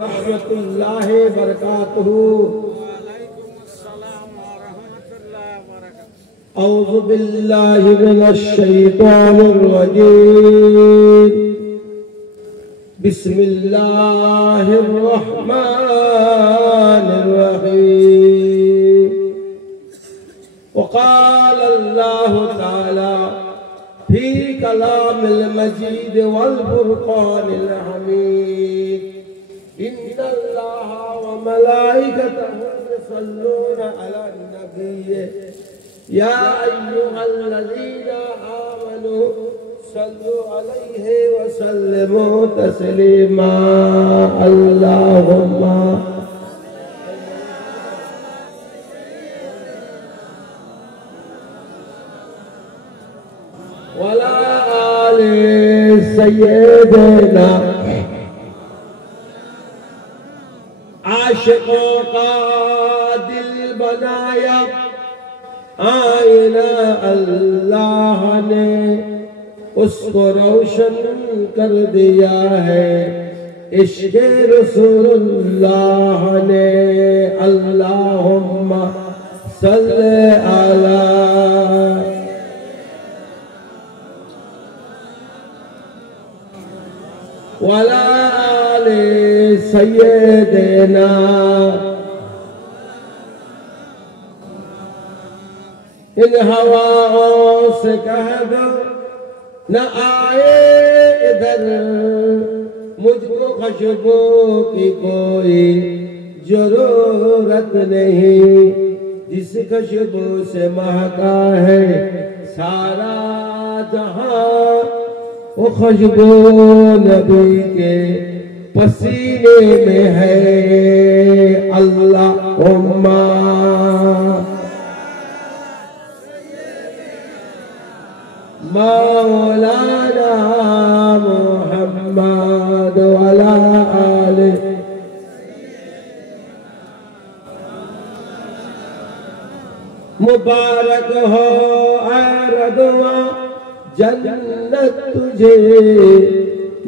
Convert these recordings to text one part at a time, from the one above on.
रहमतुल्लाहि व बरकातुहू। औज़ु बिल्लाहि मिनश शैतानिर रजीम। बिस्मिल्लाहिर रहमानिर रहीम। वक़ाल अल्लाहु तआला फी कलामिल मजीद वल फुरक़ानिल हमीद। इन्नल्लाहा व मलाइकतहु युसल्लूना अलन नबी या अय्युहल्लज़ीना आमनू सल्लु अलैहि व सल्लिमू तस्लीमा। अल्लाहुम्मा वला आले सय्यदना। आशिकों का दिल बनाया आईना अल्लाह ने, उसको रोशन कर दिया है इश्क़े रसूलुल्लाह ने। अल्लाहुम्मा सल्ले अला वला आले सय्यदना। इन हवाओं से कह दो न आए इधर, मुझको खुशबू की कोई जरूरत नहीं। जिस खुशबू से महका है सारा जहां, वो खुशबू नबी के पसीने में है। अल्लाहुम्मा मौलाना मुहम्मद वाला आले। मुबारक हो रदवा जन्नत तुझे,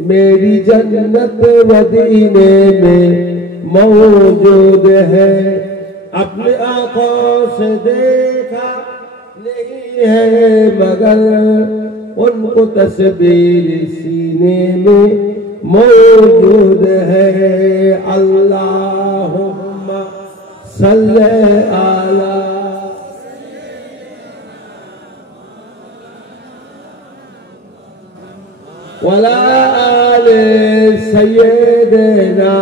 मेरी जन्नत मदीने में मौजूद है। अपनी आंखों से देखा नहीं है मगर उनको तस्वीर सीने में मौजूद है। अल्लाहुम्मा सल्ले अला वला आले सय्यदना।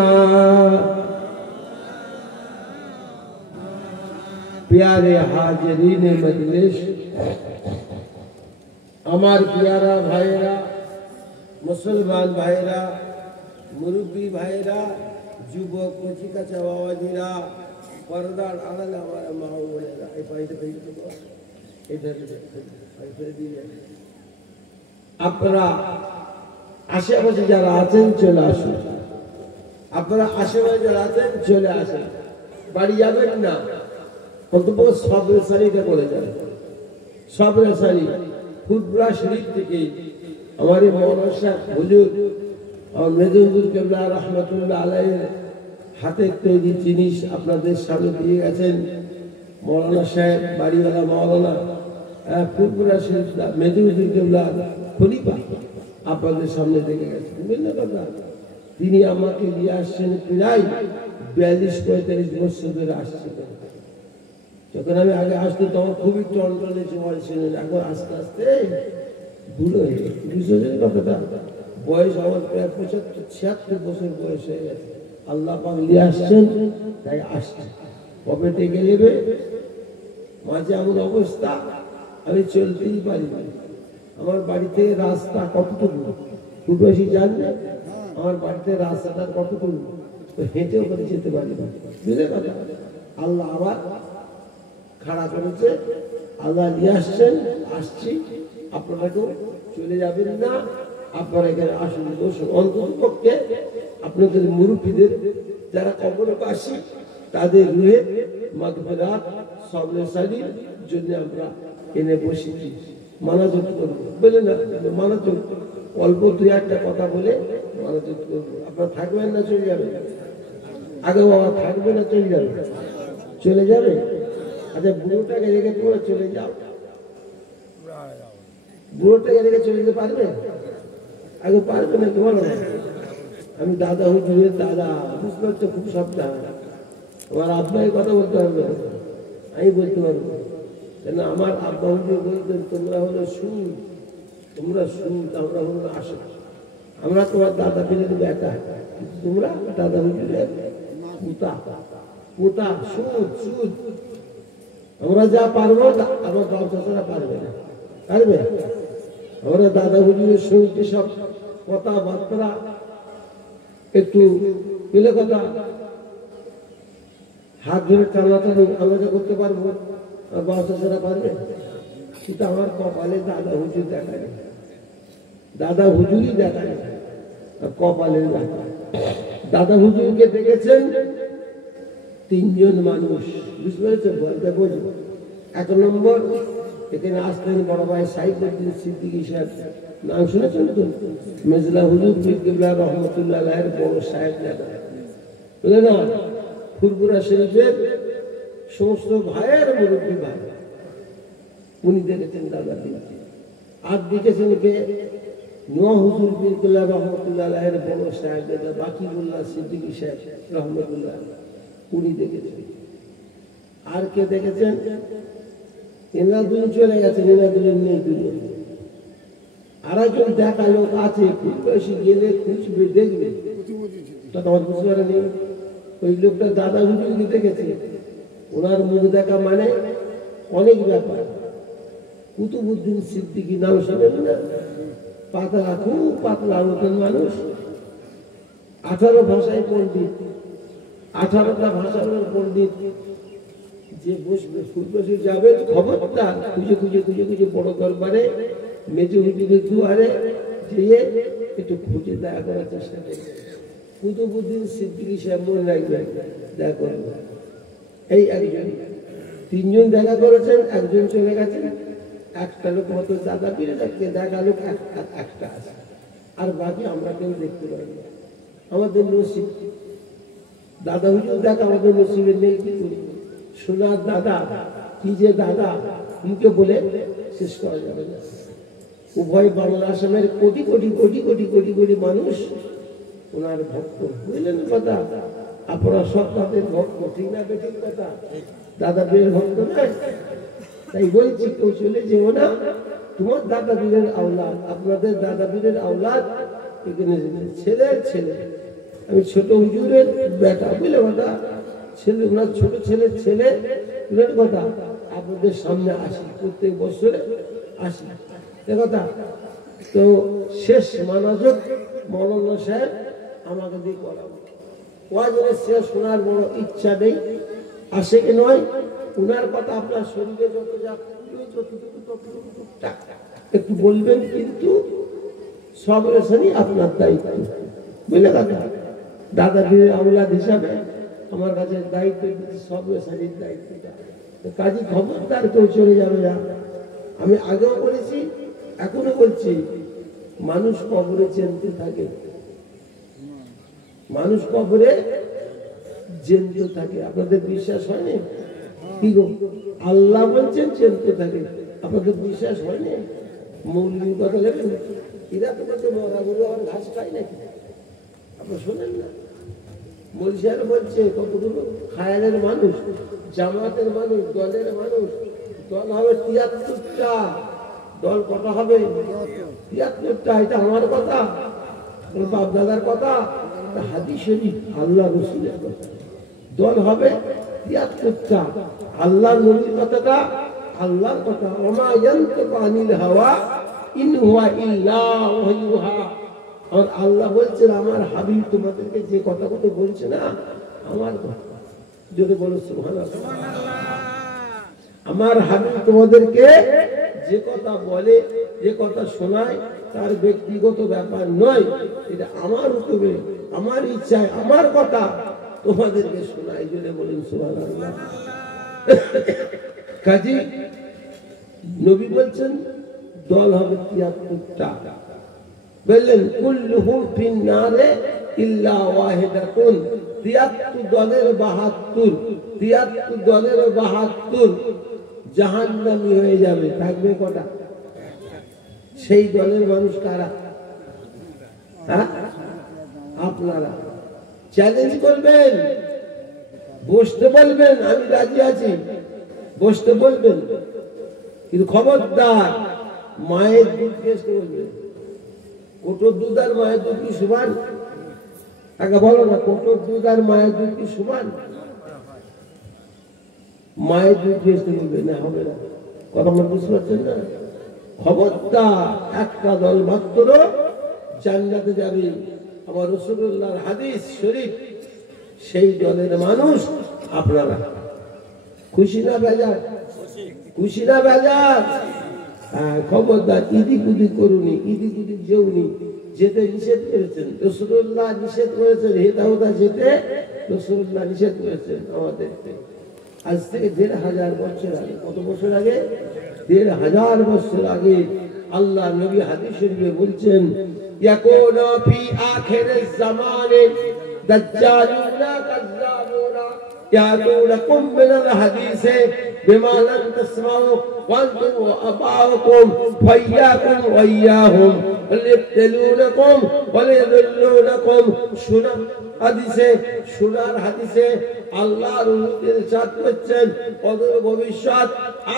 प्यारे हाजिरीन मजलिस, আমার প্যারা ভাইরা, মুসলমান ভাইরা, মুরব্বী ভাইরা, যুবক কচিকাচা বাবাজিরা, পর্দার আড়ালে আমার মা ও বোনেরা, এই পাইতে পেয়ে দেবো, এটা পাইতে দিয়ে আপনারা আশেপাশে যারা আছেন চলে আসুন। আপনারা আশেপাশে যারা আছেন চলে আসেন। বাড়ি যাবেন না, অন্তত সবরে সারিটা করে যাবেন। সবরে সারি ফুটবরা শরীফ থেকে हमारे मौलाना साहब हुजूर और मेजर हुजूर किबला रहमतुल्लाह আলাইহির হাতে তৈরি জিনিস আপনাদের সামনে দিয়ে গেছেন। মৌলানা সাহেব বাড়িওয়ালা মৌলানা ফুটবরা শরীফ মেজর হুজুর কিবলা খলিফা আপনাদের সামনে থেকে গেছেন। বুঝলেন কথা? তিনি আমাকে নিয়ে আসছেন প্রায় 42-45 বছর ধরে আসছেন। যখন আমি আগে আসতো তখন খুবই টনটনে জোয়াল ছিলেন, এখন আস্তে আস্তে বুড়ো হয়ে গেছে। বুঝলেন কথাটা? বয়স আমার প্রায় 75-76 বছর বয়স হয়ে গেছে। আল্লাহ পাক নিয়ে আসছেন, তাই আসছে। কবে টেকে নেবে মাঝে এমন অবস্থা আমি চলতেই পারি না। আমার বাড়িতে রাস্তা কতটুকু ফুটবাসী জানবে, আমার বাড়িতে রাস্তাটা কতটুকু, হেঁটেও করে যেতে পারি না। বুঝলে কথা? আল্লাহ আবার খাড়া করেছে, আল্লাহ নিয়ে আসছেন, আসছি। আপনারাকেও চলে যাবেন না, আপনারা এখানে আসুন, বসুন। অন্তত পক্ষে আপনাদের মুরব্বীদের যারা কবরবাসী তাদের রুহে মাগফিরাত সবরে সালির জন্য আমরা এনে বসেছি, মানাজত করবো। বলে না মানাজত অল্প 2-1টা কথা বলে মানাজত করবো। আপনারা থাকবেন না চলে যাবেন? আগে বাবা থাকবে না চলে যাবে? চলে যাবে। আচ্ছা বুড়োটাকে রেখে তোমরা চলে যাও, বুড়োটাকে রেখে চলে যেতে পারবে? আগে পারবে না তোমার? আমি দাদা হুজুরের দাদা, বুঝতে পারছো? খুব সাবধান, আমার আব্বাই কথা বলতে পারবে, আমি বলতে পারবো। কেন আমার আব্বা হুজুর বলতেন তোমরা হলো সুদ, তোমরা সুদ, আমরা হলো আশা। আমরা তোমার দাদা পীরের বেটা, তোমরা দাদা হুজুরের পুতা, পুতা, সুদ সুদ। আমরা যা পারবো আমার বাপ চাচারা পারবে না, পারবে? আমরা দাদা হুজুরের সঙ্গে সব কথাবার্তা একটু পেলে কথা হাত ধরে টানাটানি আমরা যা করতে পারবো, আর বাপ চাচারা পারবে? কিন্তু আমার কপালে দাদা হুজুর দেখা যায়, দাদা হুজুরই দেখা যায় কপালের ব্যাপার। দাদা হুজুরকে দেখেছেন তিনজন মানুষ, বুঝতে পেরেছেন? বলতে বুঝবো। এক নম্বর এখানে আসতেন বড় ভাই সাইফুদ্দিন সিদ্দিকী সাহেব, নাম শুনেছেন তো? মেজলা হুজুর পীর কিবলা রহমতুল্লাহ আলাইহির বড় সাহেব দাদা, বুঝলেন না? ফুরফুরা শরীফের সমস্ত ভাইয়ের মুরব্বী ভাই, উনি দেখেছেন দাদা দিনকে। আর দেখেছেন কে? নোয়া হুজুর পীর কিবলা রহমতুল্লাহ আলাইহির বড় সাহেব দাদা বাকিবুল্লাহ সিদ্দিকী সাহেব রহমতুল্লাহ, উনি দেখেছেন। আর কে দেখেছেন? এনারা দুজন চলে গেছেন, এনারা দুজন নেই দুজন। আর একজন দেখা লোক আছে, খুব বেশি গেলে খুঁজবে দেখবে, তোমার বুঝতে পারেনি? ওই লোকটা দাদা হুজুরকে দেখেছে, ওনার মুখ দেখা মানে অনেক ব্যাপার। কুতুবউদ্দিন সিদ্দিকী নাম শোনেন না? পাতলা, খুব পাতলা মতন মানুষ, 18 ভাষায় পণ্ডিত, 18টা ভাষার পণ্ডিত। যে বসবে ফুলবাসী যাবে খবরদার খুঁজে খুঁজে খুঁজে খুঁজে বড় দরবারে মেজে হুজুরের দুয়ারে যেয়ে একটু খুঁজে দেখা করার চেষ্টা করবে। কুতুবউদ্দিন সিদ্দিকী সাহেব মনে রাখবেন, দেখা করবে। এই একজন, তিনজন দেখা করেছেন, একজন চলে গেছেন। একটা লোক মতো দাদা পীরে দেখতে, দেখা লোক একটা আছে, আর বাকি আমরা কেউ দেখতে পাই না। আমাদের নসিব, দাদা হুজুর দেখা আমাদের নসিবে নেই। কি করি? সোনার দাদা, কি যে দাদা, মুখে বলে শেষ করা যাবে না। উভয় বাংলা আসামের কোটি কোটি কোটি কোটি কোটি কোটি মানুষ ওনার ভক্ত, বুঝলেন কথা? আপনারা সব তাদের ভক্ত, ঠিক না বেঠিক কথা? দাদা পীরের ভক্ত নয়? তাই বলছি কেউ চলে যেও না, তোমার দাদা পীরের আওলাদ, আপনাদের দাদা পীরের আওলাদ এখানে ছেলের ছেলে। আমি ছোট হুজুরের বেটা, বুঝলে কথা? ছেলে, ওনার ছোট ছেলের ছেলে, বুঝলেন কথা? আপনাদের সামনে আসি, প্রত্যেক বছরে আসি, কথা। তো শেষ মানাজত মৌলানা সাহেব আমাকে দিয়ে করাবো। ওয়াজের শেষ শোনার বড় ইচ্ছা নেই, আসে কি নয়? উনার কথা আপনার শরীরে যত যা একটু বলবেন, কিন্তু সব রেশনই আপনার দায়িত্ব, বুঝলে কথা? দাদা পীরের আওলাদ হিসাবে আমার কাছে দায়িত্ব, সব রেশনির দায়িত্বটা। কাজী খবরদার কেউ চলে যাবে না। আমি আগেও বলেছি, এখনো বলছি, মানুষ কবরে চেনতে থাকে, মানুষ কবরে চেনতে থাকে। আপনাদের বিশ্বাস হয়নি? কি গো, আল্লাহ বলছেন চেনতে থাকে, আপনাদের বিশ্বাস হয়নি? মৌলবীর কথা লেখেন, এরা তো বলছে মরা গরু আমার ঘাস খায় নাকি? আপনার শোনেন না? মরিশার বলছে কতগুলো খায়ালের মানুষ, জামাতের মানুষ, দলের মানুষ, দল হবে 73টা। দল কটা হবে? 73টা। এটা আমার কথা, বাপ দাদার কথা, হাদিস শরীফ, আল্লাহ রাসূলের কথা। দল হবে 73টা। আল্লাহ নবীর কথাটা আল্লাহর কথা, ওমা ইয়ানতিকু আনিল হাওয়া ইন হুয়া ইল্লা ওয়াহয়ুহা। আর আল্লাহ বলছেন আমার হাবিব তোমাদেরকে যে কথা কথা বলছে না, আমার কথা। যদি বলো সুবহানাল্লাহ। আমার হাবিব তোমাদেরকে যে কথা বলে, যে কথা শোনায়, তার ব্যক্তিগত ব্যাপার নয়, এটা আমার হুকুমে, আমার ইচ্ছায়, আমার কথা তোমাদেরকে শোনায়। যদি বলেন সুবহানাল্লাহ। কাজী নবী বলছেন দল হবে 73টা। বললেন কুল্লুহুম ফিন নারে ইল্লা ওয়াহিদাতুন 73 দলের 73 দলের 72 জাহান্নামী হয়ে যাবে। থাকবে কটা? সেই দলের মানুষ কারা? হ্যাঁ, আপনারা চ্যালেঞ্জ করবেন, বসতে বলবেন, আমি রাজি আছি, বসতে বলবেন, কিন্তু খবরদার মায়ের দুধ খেতে বলবেন। কোটোর দুধ আর মায়ের দুধ কি সমান? আগে বলো না, কোটোর দুধ আর মায়ের দুধ কি সমান? মায়ের দুধ খেতে বলবে না, হবে না। কথা মনে বুঝতে পারছেন না? খবরদার, একটা দল মাত্র জান্নাতে যাবে, আমার রাসূলুল্লাহর হাদিস শরীফ। সেই দলের মানুষ আপনারা। খুশি না বেজার? খুশি না বেজার? হ্যাঁ, খবরদার ইদিক উদিক করুনি, ইদিক উদিক যেউনি। যেতে নিষেধ করেছেন রাসূলুল্লাহ, নিষেধ করেছেন হেদায়েত যেতে রাসূলুল্লাহ নিষেধ করেছেন আমাদের। আজ থেকে ১৫০০ বছর আগে, কত বছর আগে? ১৫০০ বছর আগে আল্লাহ নবী হাদিস শরীফে বলছেন, ইয়াকুনু ফি আখিরিজ জামানে দাজ্জালুনা কাজ্জাবুনা ইয়াতুনাকুম মিনাল হাদিসে বিমা লাম তাসমাউ ওয়া আনতুম ওয়া আবাউকুম ফাইয়াকুম ওয়া ইয়াহুম লিয়াবতালুনাকুম ওয়া লিয়াদুল্লুনাকুম। শুনা হাদিসে, শোনার হাদিসে আল্লাহর ইরশাদ করছেন, অদূর ভবিষ্যৎ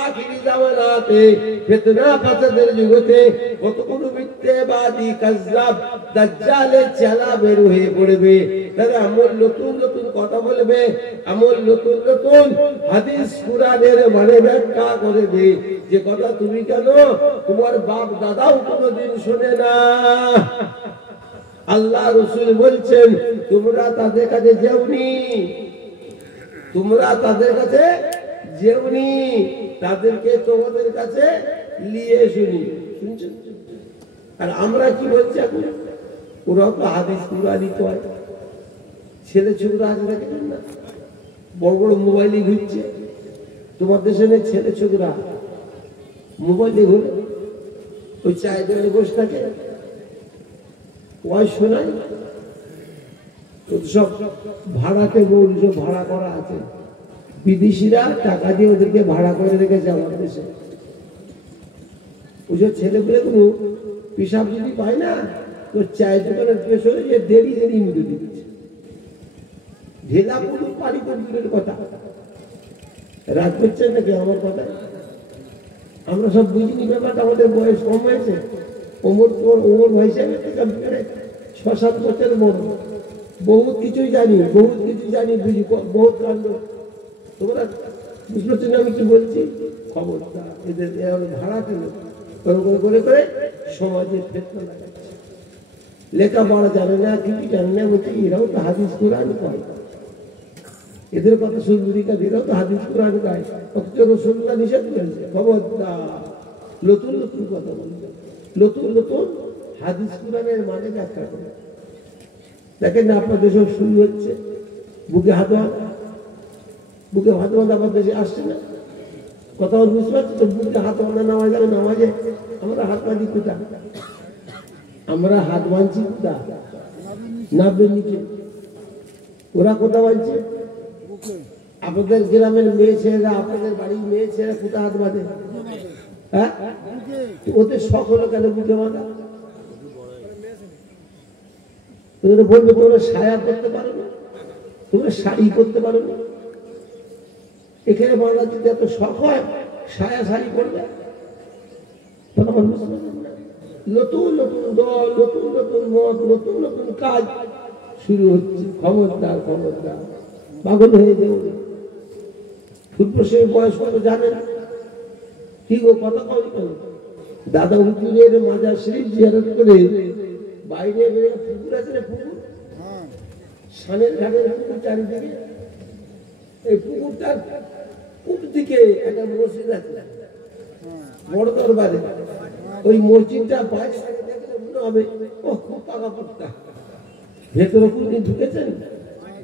আখিরি জামানাতে ফিতনা ফাসাদের যুগতে কতগুলো মিথ্যাবাদী কাজ্জাব দাজ্জালের চেলা বের হয়ে পড়বে। তারা এমন নতুন নতুন কথা বলবে, এমন নতুন নতুন হাদিস কুরআনের মানে ব্যাখ্যা করবে, যে কথা তুমি কেন তোমার বাপ দাদাও কোনোদিন শোনে না। আল্লাহ রাসূল বলছেন, তোমরা তাদের কাছে যেওনি, তোমরা তাদের কাছে যেওনি, তাদেরকে তোমাদের কাছে নিয়ে শুনি। শুনছেন? আর আমরা কি বলছি এখন? ওরা তো হাদিস কুরআনই কয়। ছেলে ছোকরা আছে দেখেন না, বড় বড় মোবাইলে ঘুরছে। তোমার দেশে ছেলে ছোকরা মোবাইলে ঘুরে, ওই চায়ের দোকানে বসে থাকে, ওয়াজ শোনায়। সব ভাড়াতে বউ, সব ভাড়া করা আছে, বিদেশিরা টাকা দিয়ে ওদেরকে ভাড়া করে রেখেছে আমার দেশে। ওইসব ছেলেগুলো পেশাব যদি পায় না, তো চায়ের দোকানের পেছনে যে দেরি দেরি মৃত্যু দিচ্ছে। ঢেলা পুরুষ পারি করে কথা রাগ করছেন নাকি আমার কথা? আমরা সব বুঝিনি ব্যাপারটা, আমাদের বয়স কম হয়েছে। ওমর ভাই সাহেব ৬-৭ বছর বড়, বহুত কিছুই জানি, বহুত কিছু জানি, বুঝি, বহুত কাণ্ড। তোমরা বুঝতে পারছো না আমি কি বলছি? খবরটা এদের ভাড়া পেল করে করে করে সমাজে ফেতনা লাগাচ্ছে। লেখাপড়া জানে না, কিছু জানে না, বলছে এরাও তো হাদিস কুরআন কয়। এদের কথা সুন্দরিকা দিলেও তো হাদিস কুরআন গায়, অথচ রাসূলুল্লাহ নিষেধ করেছে। খবরদার, নতুন নতুন কথা বলবে, নতুন নতুন হাদিস কুরআনের মানে ব্যাখ্যা করে। দেখেন না, আপনার দেশে শুরু হচ্ছে বুকে হাত বাঁধা, বুকে হাত বাঁধা আমার দেশে আসছে না। কথা বুঝতে পারছি তো? বুকে হাত বাঁধা নামাজ যাবে, নামাজে আমরা হাত বাঁধি কোথা? আমরা হাত বাঁধছি কোথা? নাভের নিচে। ওরা কোথা বাঁধছে? আপনাদের গ্রামের মেয়ে ছেলেরা, আপনাদের বাড়ির মেয়ে ছেলেরা কোথা হাত বাঁধে? হ্যাঁ, ওদের শখ হলো কেন বুকে বাঁধা? তোমরা বলবে তোমরা সায়া করতে পারো না, তোমরা শাড়ি করতে পারো না। এখানে বাংলা যদি এত শখ হয়, সায়া শাড়ি করবে। নতুন নতুন দল, নতুন নতুন মত, নতুন নতুন কাজ শুরু হচ্ছে। খবরদার, খবরদার, পাগল হয়ে যাবে। ফুটবসের বয়স কত জানেন? কি গো, কথা কম কেন? দাদা হুজুরের মাজার শরীফ জিয়ারত করে বাইরে বেরিয়ে পুকুর আছে, পুকুর সানের ঘাটের পুকুর চারিদিকে, এই পুকুরটার পূর্ব দিকে একটা মসজিদ আছে, বড় দরবারে। ওই মসজিদটা বাইরে দেখলে মনে হবে ও খুব পাকা পুকুরটা। ভেতরে কোনদিন ঢুকেছেন?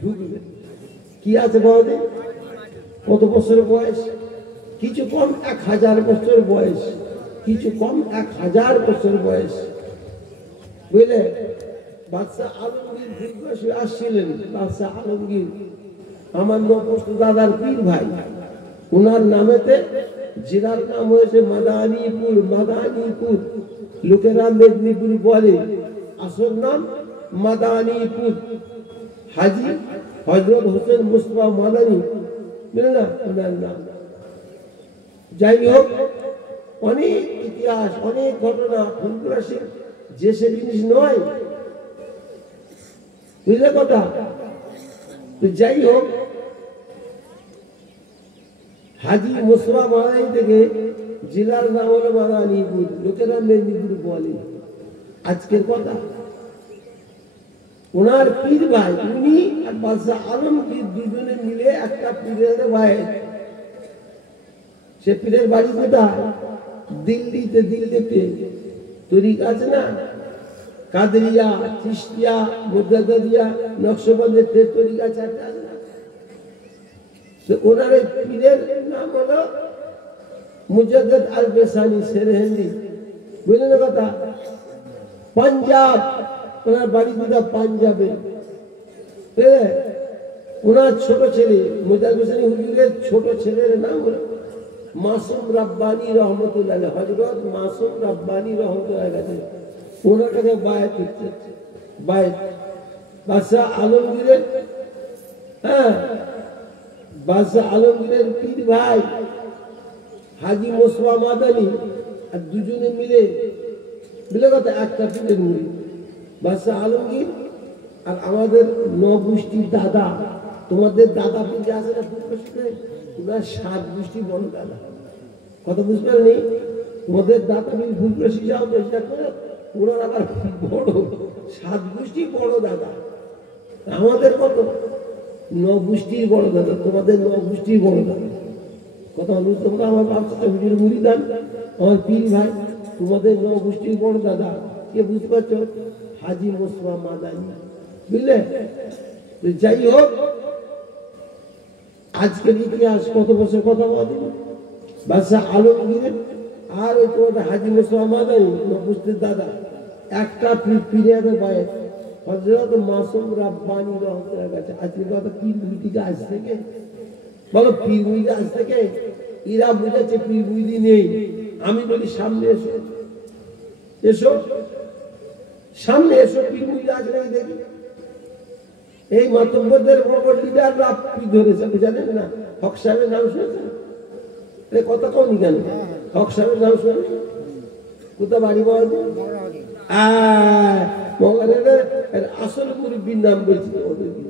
ঢুকবে। কি আছে বলতে? কত বছরের বয়স? কিছু কম 1000 বছর বয়স, কিছু কম 1000 বছর বয়স, বুঝলে? বাদশাহ আলমগীর ফুরফুরাশি আসছিলেন। বাদশাহ আলমগীর আমার নপস্ত দাদার পীর ভাই, ওনার নামেতে জেলার নাম হয়েছে মাদানীপুর। মাদানীপুর লোকেরা মেদিনীপুর বলে, আসল নাম মাদানীপুর। হাজি হযরত হোসেন মুস্তাফা মাদানী, বুঝলেন না ওনার নাম। যাই হোক, অনেক ইতিহাস, অনেক ঘটনা ফুরফুরাশির যে সে জিনিস নয়, বুঝলে কথা। যাই হোক, হাজি মুস্তাফা মাদানী থেকে জেলার নাম হলো মাদানীপুর, লোকেরা মেদিনীপুর বলে। আজকের কথা, ওনার পীর ভাই উনি আর বাদশাহ আলমগীর দুজনে মিলে একটা পীরের ভাই, সে পীরের বাড়ি কোথায়? দিল্লিতে। দিল্লিতে তরিকা আছে না, কাদরিয়া, চিশতিয়া, মুজাদ্দিদিয়া, নকশবন্দের তরিকা চারটা আছে না। তো ওনার এই পীরের নাম হলো মুজাদ্দিদ আল বেসানি সেরহিন্দি, বুঝলেন কথা। পাঞ্জাব, ওনার বাড়ি কোথায়? পাঞ্জাবে। ওনার ছোট ছেলে মুজাদ্দিদ বেসানি হুজুরের ছোট ছেলের নাম হলো মাসুম রাব্বানী রহমতুল্লাহ আলাইহি। হযরত মাসুম রাব্বানী রহমতুল্লাহ আলাইহি ওনার কাছে বায়াত হচ্ছে। বায়াত বাদশাহ আলমগীরের, বাদশাহ আলমগীরের পীর ভাই হাজি মুস্তাফা মাদানী আর দুজনে মিলে কথা একটা পীরের মুরিদ। বাদশাহ আলমগীর আর আমাদের নগোষ্ঠীর দাদা, তোমাদের দাদা পীর আছে না ফুরফুরাশিতে, ওনার 7 গোষ্ঠী বড় দাদা। কথা বুঝতে পারনি? তোমাদের দাদা পীর ফুরফুরাশি যাও চেষ্টা করে, ওনার আবার বড় 7 গোষ্ঠী বড় দাদা। আমাদের কত 9 গোষ্ঠীর বড় দাদা, তোমাদের 9 গোষ্ঠীর বড় দাদা। কথা বুঝতে পারো? আমার বাচ্চা হুজুর মুরিদান, আমার পীর ভাই, তোমাদের 9 গোষ্ঠীর বড় দাদা। কে বুঝতে পারছো? হাজি মুস্তাফা মাদানী, বুঝলে। যাই হোক, আজকের ইতিহাস কত বছর কথা বলে বাদশাহ আলমগীরের আর ওই তোমাদের হাজি মুস্তাফা মাদানী নপুস্তের দাদা, একটা পীরের ভাই হযরত মাসুম রাব্বানী রহমতুল্লাহ কাছে। আজকে কথা পীর মুরিদিকে আজ থেকে বলো, পীর মুরিদি আজ থেকে এরা বুঝাচ্ছে পীর মুরিদি নেই। আমি বলি সামনে এসো, এসো সামনে এসো, পীর মুরিদি আজ নাকি দেখি। এই মাতব্বরদের বড় বড় লিডাররা পীর ধরেছে, জানেন না? হক সাহেবের নাম শুনেছেন? কথা কম কেন? হক সাহেবের নাম শুনে কোথায় বাড়ি পাওয়া যায়? মগরাহাটের আসল মুরব্বীর নাম বলছি ওদেরকে।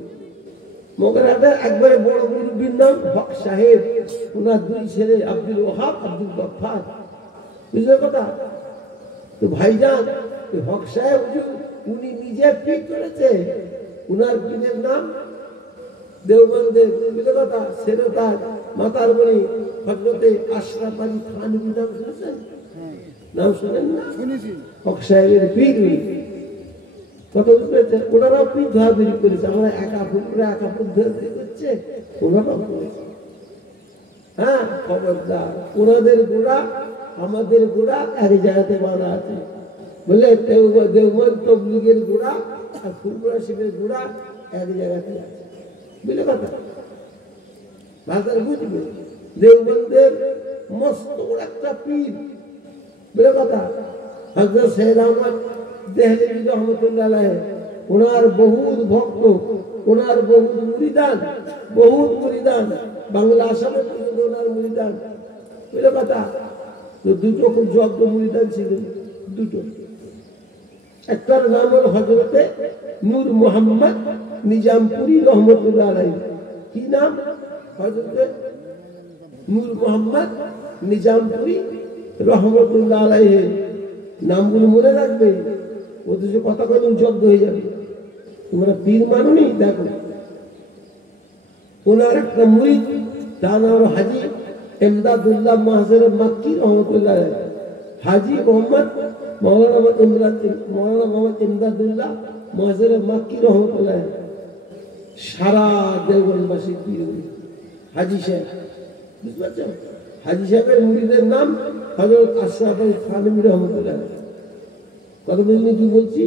মগরাহাটের একবারে বড় মুরব্বীর নাম হক সাহেব, ওনার 2 ছেলে আব্দুল ওহাব, আব্দুল গফফার, বুঝলে কথা। তো ভাইজান হক সাহেব উনি নিজে পীর করেছে, উনার পীরের নাম দেওবন্দের, বুঝলে কথা, সেরতাজ মাতার বলি হযরতে আশরাফ আলী থানভী নাম শুনেছেন? নাম শুনেন না? হক সাহেবের পীর কত বুঝতে, ওনারাও পীর ধরাধরি করেছে। আমরা একা ফুটরে একা ফুট ধরে করছে, ওনারাও করেছে। হ্যাঁ, খবরদার, ওনাদের গোড়া আমাদের গোড়া এক জায়গাতে বাঁধা আছে, বলে দেওবন্দ তবলিগের গোড়া আর ফুরফুরাশিদের গোড়া এক জায়গাতে আছে, বুঝলে কথা। ভাষার বুঝবে, দেওবন্দের মস্ত একটা পীর, বুঝলে কথা। হযরত সৈয়দ আহমদ দেহলভী রহমতুল্লাহ আলাইহি, ওনার বহুত ভক্ত, ওনার বহুত মুরিদান, বহুত মুরিদান, বাংলা আসামে পর্যন্ত ওনার মুরিদান, বুঝলে কথা। তো 2 খুব যোগ্য মুরিদান ছিলেন, 2। একটার নাম হল হযরতে নূর মোহাম্মদ নিজামপুরি রহমতুল্লাহ আলাইহি। কি নাম? হযরতে নূর মোহাম্মদ নিজামপুরি রহমতুল্লাহ আলাইহি। নামগুলো মনে রাখবে, ওদের যে কথা কইলেন জব্দ হয়ে যাবে। তোমরা পীর মানুনি? দেখো, ওনার একটা মুরিদ, তার নাম হাজি ইমদাদুল্লাহ মাহজের মাক্কি রহমতুল্লাহ আলাইহি। হাজি মোহাম্মদ মৌলানা মোহাম্মদ ইমদাদুল্লাহ মাহজের মাক্কি রহমতুল্লাহ আলাইহি সারা দেওবন্দবাসী পীর হাজি সাহেব, বুঝতে পারছো? হাজি সাহেবের মুরিদের নাম হযরত আশরাফ আলী থানভী রহমতুল্লাহ আলাইহি। কথা বুঝলি কি বলছি?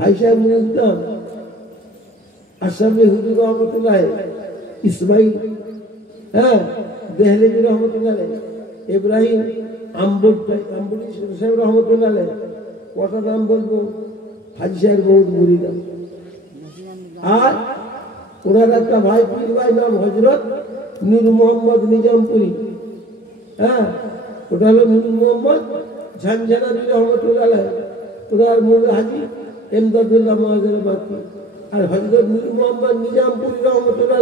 হাইসা মুরিদান আসামে হুজুর রহমতুল্লাহ, ইসমাইল দেহলেভি রহমতুল্লাহ, ইব্রাহিম আম্বুটি সাহেব রহমতুল্লাহ, কটা নাম বলবো, হাজি সাহেব বহুত মুরিদান। আর ওনার একটা ভাই পীর ভাই নাম হজরত নূর মোহাম্মদ নিজামপুরি, ওটা হলো নূর মোহাম্মদ ঝানঝানানি রহমতুল্লাহ, ওনার মূল হাজি এমদাদুল্লাহ মহাজের বাকি। আর হজরত নূর মোহাম্মদ নিজামপুরি রহমতুল্লাহ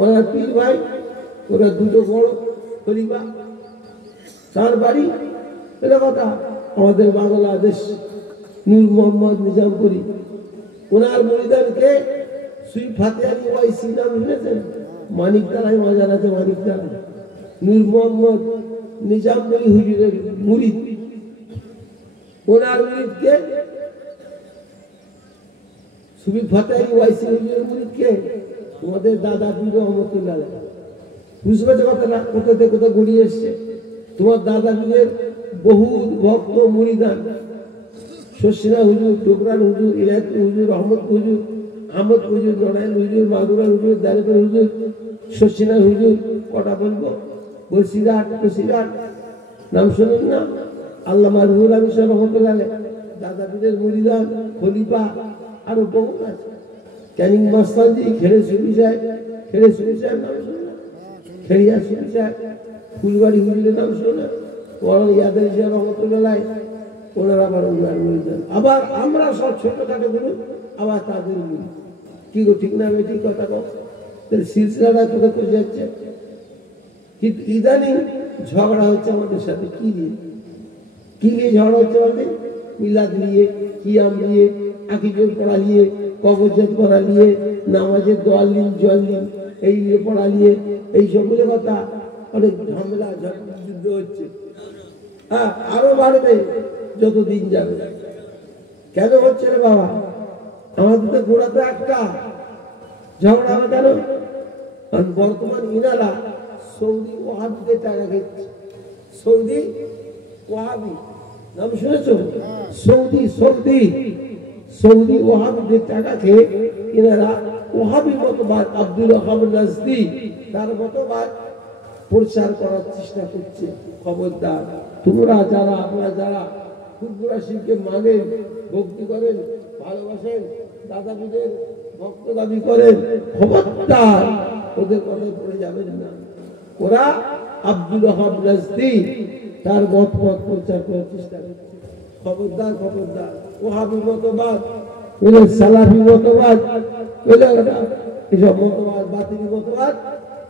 ওনার পীর ভাই, ওরা দুটো বড় খলিফা, তার বাড়ি এটা কথা আমাদের বাংলাদেশ। নূর মোহাম্মদ নিজামপুরি ওনার মুরিদানকে সুই ফাতেহানি ওয়াইসি নাম শুনেছেন? মানিকতলায় মাজার আছে, মানিকতলায় নূর মোহাম্মদ নিজামপুরি হুজুরের মুরিদ। ওনার মুরিদকে সুই ফাতেহানি ওয়াইসি হুজুরের মুরিদকে তোমাদের দাদা পীর রহমতুল্লাহ। বুঝতে পারছো কথাটা কোথা থেকে কোথা গড়িয়ে এসছে? তোমার দাদা পীরের বহু ভক্ত মুরিদান, শশিনা হুজুর, ডোবরান হুজুর, ইলাহিপুর হুজুর, রহমত হুজুর, আহমদ হুজুর, নড়াইল হুজুর, মাগুরা হুজুর, দারিপুর হুজুর, শশিনা হুজুর, কটা বলবো, বসিরহাট, বসিরহাট নাম শোনেন না? আল্লামা রুহুল আমিন সাহেব রহমতুল্লাহ দাদা পীরের মুরিদান, খলিফা, আরো বহু আছে। ক্যানিং মাস্তানজি, খেড়ে সুবি সাহেব, খেড়ে সুবি সাহেব নাম শোনে না? খেড়িয়া সুবি সাহেব, ফুলবাড়ি হুজুরের নাম শোনে? ওনার ইয়াদের সাহেব রহমতুল্লাহ, ওনার আবার ওনার মুরিদান। আবার আমরা সব ছোটখাটো গুলো আবার তাদের মুরিদ। কি গো, ঠিক না? ঠিক কথা কও। সিলসিলাটা কোথায় করে যাচ্ছে? কিন্তু ইদানিং ঝগড়া হচ্ছে আমাদের সাথে। কি নিয়ে ঝগড়া হচ্ছে আমাদের? মিলাদ নিয়ে, কিয়াম নিয়ে, আকিজোর পড়া নিয়ে, কবরজাত পড়া নিয়ে, নামাজের দোয়াল নিন, জল নিন, এই নিয়ে পড়া নিয়ে, এই সবগুলো কথা অনেক ঝামেলা যুদ্ধ হচ্ছে। আরো বাড়বে যত দিন যাবে। কেন হচ্ছে রে বাবা? আমাদের তো গোড়া তো একটা, ঝগড়া হবে কেন? কারণ বর্তমান ইনারা সৌদি ওয়াহাবিদের টাকা খেচ্ছে। সৌদি ওয়াহাবি নাম শুনেছো? সৌদি ওয়াহাবিদের টাকা খেয়ে ইনারা ওয়াহাবি মতবাদ, আব্দুল ওয়াহাব নাজদি তার মতবাদ প্রচার করার চেষ্টা করছে। খবরদার, তোমরা যারা, আপনারা যারা ফুরফুরা শিবকে মানেন, ভক্তি করেন, ভালোবাসেন, দাদা পীরের ভক্ত দাবি করেন, খবরদার ওদের কথায় পড়ে যাবেন না। ওরা আব্দুল ওয়াহাব নাজদি তার মত প্রচার করার চেষ্টা করছে। খবরদার, খবরদার। ওয়াহাবি মতবাদ, সালাফি মতবাদ, এসব মতবাদ, বাতিল মতবাদ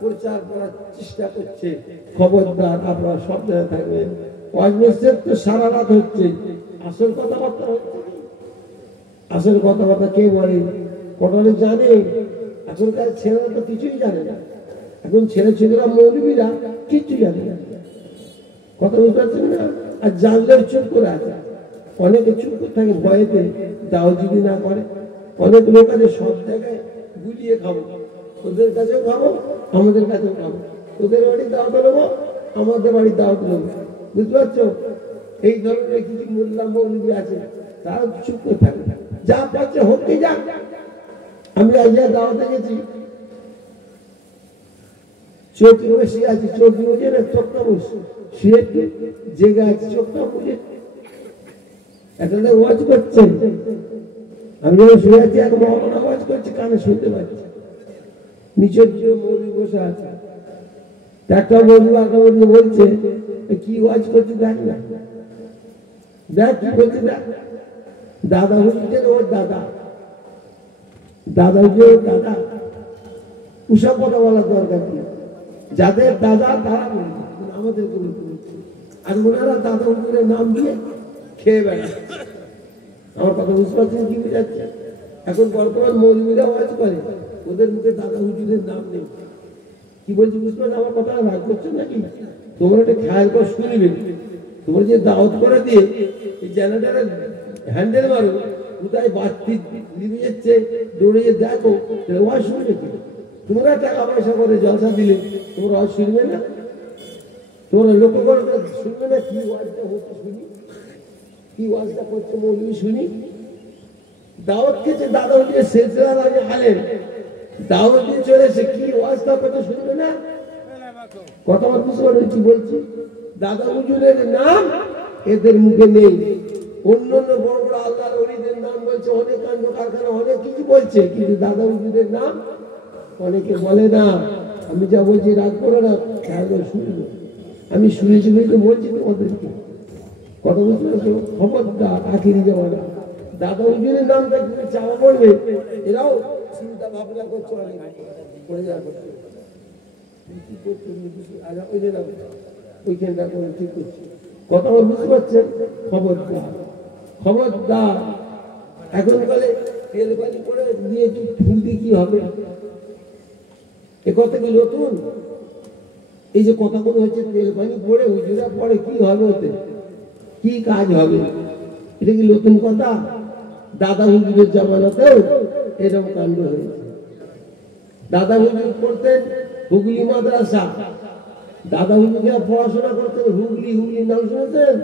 প্রচার করার চেষ্টা করছে। খবরদার, আপনারা সব জায়গায় থাকবেন। ওয়াজ মসজিদ তো সারা রাত হচ্ছে, আসল কথাবার্তা হচ্ছে। আসল কথাবার্তা কে বলে? কটনে জানে? এখনকার ছেলেরা তো কিছুই জানে না। এখন ছেলেরা মৌলবীরা কিচ্ছু জানে না। কথা বুঝতে পারছেন না? আর জানলেও চুপ করে আছে। অনেকে চুপ করে থাকে ভয়েতে, দাও যদি না করে। অনেক লোক আছে সব জায়গায় গুলিয়ে খাবো, ওদের কাছেও খাবো, আমাদের কাছেও খাবো। ওদের বাড়ির দাওয়াত নেবো, আমাদের বাড়ির দাওয়াত নেবো। বুঝতে পারছো? এই ধরনের কিছু মোল্লা মৌলবী আছে, তারা চুপ করে থাকে, যা পাচ্ছে হতে যাক। আমি আজ দাওয়াতে গেছি, চোখ বসে আছে, চোখ বুঝে না, চোখটা বসে শুয়ে জেগে আছে, চোখটা বুঝে একটা ওয়াজ করছেন। আমি যখন শুয়ে আছি, এক মহলানা ওয়াজ করছি, কানে শুনতে পাচ্ছি। নিচের দিকে মৌলবী বসে আছে, একটা মৌলবী একটা মৌলবী বলছে, কি ওয়াজ করছে দেখ না, দেখ কি বলছে দেখ। দাদা হচ্ছে ওর দাদা, দাদা হচ্ছে ওর দাদা। ওসব কথা বলার দরকার নেই। যাদের দাদা তারা বলছে, আমাদের কোনো। আর ওনারা দাদা হুজুরের নাম দিয়ে খেয়ে বেড়ায়। আমার কথা বুঝতে পারছেন? কি বুঝাচ্ছে? এখন বর্তমান মৌলবীরা ওয়াজ করে, ওদের মুখে দাদা হুজুরের নাম নেই। কি বলছি বুঝতে পারছেন? আমার কথা রাগ করছেন নাকি? তোমরা একটা খেয়াল করে শুনবে। তোমরা যে দাওয়াত করে দিয়ে এই জেনারেটারের হ্যান্ডেল মারো, কোথায় বাড়তি নিভে যাচ্ছে, দৌড়ে দেখো, ওয়াজ শুনবে কি? তোমরা টাকা পয়সা করে জলসা দিলে তোমরা ওয়াজ শুনবে না? তোমরা লক্ষ্য করে শুনবে না? কি ওয়াজটা হচ্ছে শুনি, কি ওয়াজটা করছে মৌলবী শুনি। দাওয়াত খেয়েছে, দাদা হুজুরের সিলসিলা আমি আলেম, দাওয়াত দিয়ে চলে এসে কি ওয়াজটা কথা শুনবে না? কথা আমার বুঝতে পারছি বলছি, দাদা হুজুরের নাম এদের মুখে নেই। অন্য অন্য বড় বড় আল্লাহর ওলিদের নাম বলছে, অনেক কাণ্ড কারখানা অনেক কিছু বলছে, কিন্তু দাদা হুজুরের নাম অনেকে বলে না। আমি যা বলছি রাগ করে না, শুনবো। আমি শুনেছি বলে তো বলছি তোমাদেরকে, কথা বুঝতে পারছো? খবরদার আখিরি জমানা দাদা হুজুরের নামটা কিন্তু চাওয়া পড়বে, এরাও চিন্তা ভাবনা করছো, অনেক পড়ে যাওয়া করছে কি করছো ওইখানটা করে ঠিক করছি। কথা আমার বুঝতে পারছেন? খবরদার খবরদার। এখন বলে তেল পানি করে দিয়ে ফুলতে কি হবে? এ কথা কি নতুন? এই যে কথাগুলো হচ্ছে তেল পানি পড়ে হুজুরা পড়ে, কি হবে ওতে? কি কাজ হবে? এটা কি নতুন কথা? দাদা হুজুরের জামানাতেও এরকম কাণ্ড হয়েছে। দাদা হুজুর করতেন হুগলি মাদ্রাসা, দাদা হুজুরা পড়াশোনা করতেন হুগলি, হুগলি নাম শুনেছেন?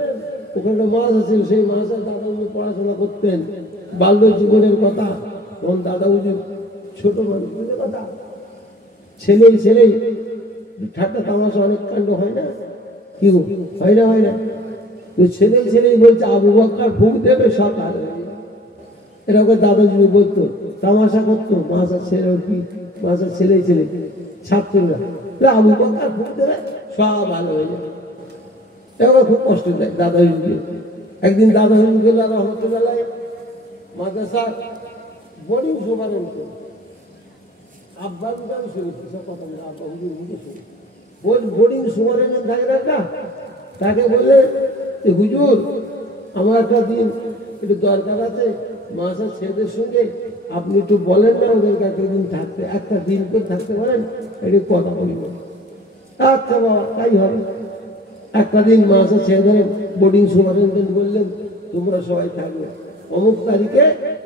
ওখানে মাছ আছেন, সেই মাছের দাদা হুজুর পড়াশোনা করতেন। বাল্য জীবনের কথা, তখন দাদা হুজুর ছোট মানুষের কথা, ছেলেই ছেলেই ঠাট্টা তামাশা অনেক কাণ্ড হয় না? কি হয় না? হয় না? তো ছেলেই ছেলেই বলছে আবু বকর ফুক দেবে সব আর এরকম দাদা হুজুর বলতো, তামাশা করতো। মাছের ছেলে কি মাছের ছেলেই ছেলে ছাত্ররা আবু বকর ফুক দেবে সব ভালো হয়ে যাবে। এবার খুব কষ্ট দেয় দাদা হুজুর। একদিন দাদা হুজুর গেল রহমতুল্লাহ মাদ্রাসা বোর্ডিং সুপারেন্ট, আব্বার আমি শুনেছি সব কথা বলে, আব্বা হুজুর মুখে শুনি বোর্ডিং সুপারেন্ট থাকে না, তাকে বললে হুজুর আমার একটা দিন একটু দরকার আছে মাসার ছেলেদের সঙ্গে, আপনি একটু বলেন না ওদেরকে একটা দিন থাকতে, একটা দিন করে থাকতে পারেন, একটু কথা বলব। আচ্ছা বাবা তাই হবে। একটা দিন মাসার ছেলেদের বোর্ডিং সুপারিনটেন্ডেন্ট বললেন তোমরা সবাই থাকবে, অমুক তারিখে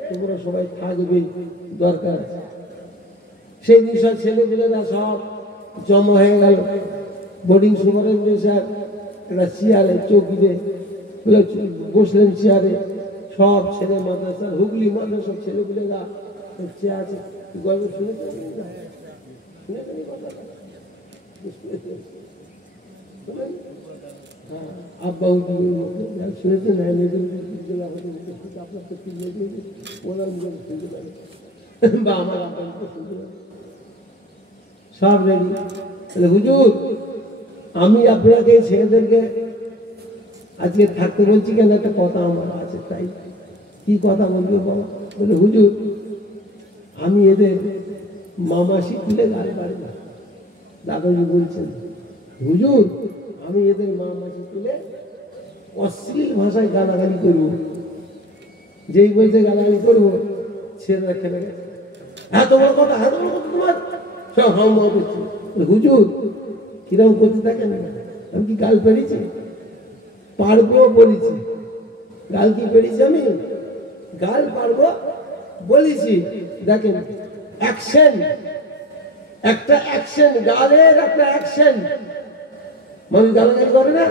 তোমরা সবাই থাকবে, দরকার আছে। সেই দিন সব ছেলেগুলোরা সব জমা হয়ে গেল। বোর্ডিং সুপারিনটেন্ডেন্ট স্যার একটা চেয়ারে চৌকিতে বসলেন, চেয়ারে সব ছেলে মাদ্রাসার হুগলি মাদ্রাসার ছেলেগুলোরা চেয়ারে গল্প শুনেছেন? আব্বা শুনেছেন বা আমার আব্বা সব রেডি। হুজুর আমি আপনাকে ছেলেদেরকে আজকে থাকতে বলছি কেন, একটা কথা আমার আছে, তাই কি কথা বলবো বাবা? বলে হুজুর আমি এদের মামাসি তুলে গাল পারি না। দাদাজি বলছেন হুজুর আমি এদের মামাসি তুলে অশ্লীল ভাষায় গালাগালি করবো, যেই বলছে গালাগালি করবো ছেলেরা খেলে গেছে, এত বড় কথা এত বড় কথা তোমার, সব হাওয়া করছে। হুজুর কিরকম করতে থাকেন, আমি কি গাল পেরেছি? পারবো বলেছি, গাল কি পেরেছি? আমি গাল পারবো বলেছি। দেখেন অ্যাকশন, একটা অ্যাকশন, গালের একটা অ্যাকশন। মানুষ গালাগালি করে না,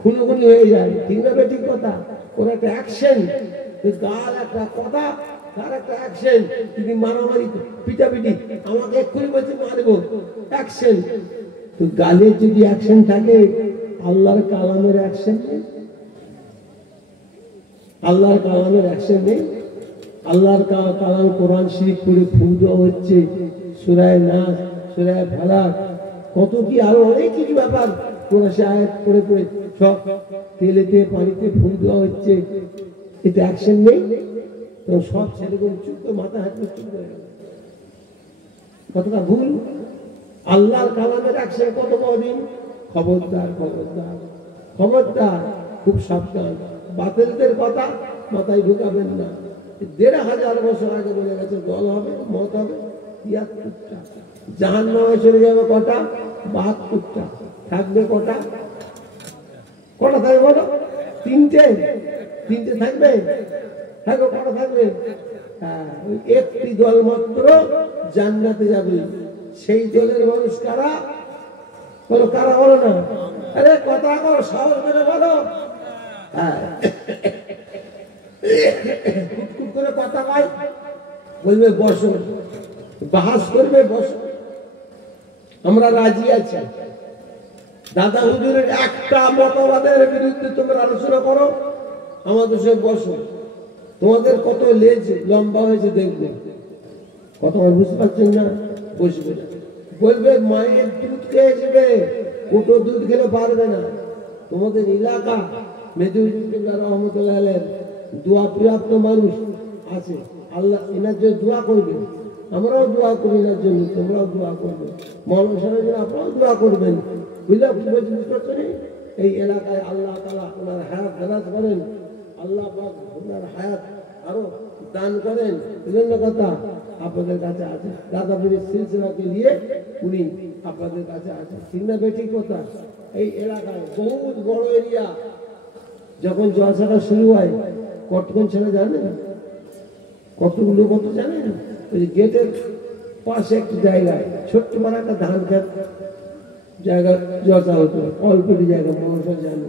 খুনোখুনি হয়ে যায়, ঠিক না? ঠিক কথা, ওর একটা অ্যাকশন। গাল একটা কথা, তার একটা অ্যাকশন। যদি মারামারি পিটাপিটি, আমাকে এক্ষুনি বলছে মারবো, অ্যাকশন। তো গালের যদি অ্যাকশন থাকে, আল্লাহর কালামের অ্যাকশন নেই? আল্লাহর কালামের অ্যাকশন নেই? আল্লাহর কালাম কোরআন শরীফ পড়ে ফুল দেওয়া হচ্ছে, সূরায়ে নাস, সূরায়ে ফালাক, কত কি আরো অনেক কিছু ব্যাপার কোরআন আয়াত পড়ে পড়ে সব তেলেতে পানিতে ফুল দেওয়া হচ্ছে, এটা অ্যাকশন নেই? তখন সব ছেলেগুলো চুপ করে মাথা হাত চুপ করে গেল। কতটা ভুল! আল্লাহর কালামের অ্যাকশন কত কদিন? খবরদার খবরদার খবরদার, খুব সাবধান। বাতিলদের কথা মাথায় ঢুকাবেন না। ১৫০০ বছর আগে বলে গেছে দল হবে, মত হবে ৭৩টা, জাহান্নামে চলে যাবে কটা? ৭২টা। থাকবে কটা? কটা থাকবে বলো? ৩টে। ৩টে থাকবে? থাকবে কটা থাকবে? হ্যাঁ, একটি দল মাত্র জান্নাতে যাবে। সেই দলের মানুষ কারা? বলো কারা? বলো না, আরে কথা বলো, সাহস করে বলো। হ্যাঁ, করে কথা কয়, বলবে বসো, বাহাস করবে বসো, আমরা রাজি আছি। দাদা হুজুরের একটা মতবাদের বিরুদ্ধে তোমরা আলোচনা করো, আমাদের সঙ্গে বসো, তোমাদের কত লেজ লম্বা হয়েছে দেখবে। কত বুঝতে পারছেন না? বসবে না। বলবে মায়ের দুধ খেয়ে যাবে, কোটো দুধ খেলে পারবে না। তোমাদের এলাকা মেদিনীপুর রহমতুল্লাহ দোয়া প্রাপ্ত মানুষ আছে, আল্লাহ এনার জন্য দোয়া করবেন, আমরাও দোয়া করি এনার জন্য, তোমরাও দোয়া করবে, মৌলানা সাহেবের জন্য আপনারাও দোয়া করবেন। বুঝলেন? এই এলাকায় আল্লাহ তাআলা ওনার হায়াত দারাজ করেন, আল্লাহ পাক ওনার হায়াত আরো দান করেন। বুঝলেন না কথা? আপনাদের কাছে আছে দাদা পীরের সিলসিলাকে নিয়ে উনি আপনাদের কাছে আছে, ঠিক না বেঠিক কথা? এই এলাকায় বহুত বড় এরিয়া। যখন জলসাটা শুরু হয় কতক্ষণ ছেলে জানেন? কতগুলো কত জানেন? ওই গেটের পাশে একটি জায়গায় ছোট্ট বড় একটা ধান খেত জায়গা জলসা হতো, অল্পটি জায়গা, মানুষ জানে।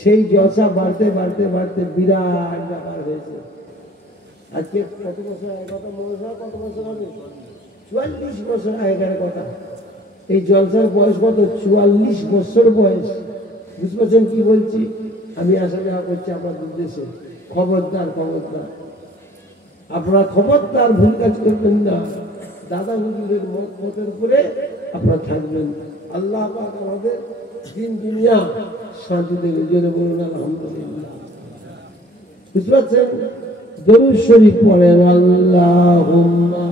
সেই জলসা বাড়তে বাড়তে বাড়তে বিরাট ব্যাপার হয়েছে। আজকে কত বছর আগে কথা, মনসা কত বছর হবে? 44 বছর আগেকার কথা। এই জলসার বয়স কত? 44 বছর বয়স। বুঝতে পারছেন কি বলছি? আমি আসা যাওয়া করছি আপনাদের দেশে। খবরদার, খবরদার, আপনারা খবরদার ভুল কাজ করবেন না। দাদা হুজুরের মতের উপরে আপনারা থাকবেন। আল্লাহ পাক আমাদের দিন দুনিয়া শান্তি দেবে। জোরে বলুন আলহামদুলিল্লাহ। বুঝতে পারছেন? দরুদ শরীফ পড়েন, আল্লাহুম্মা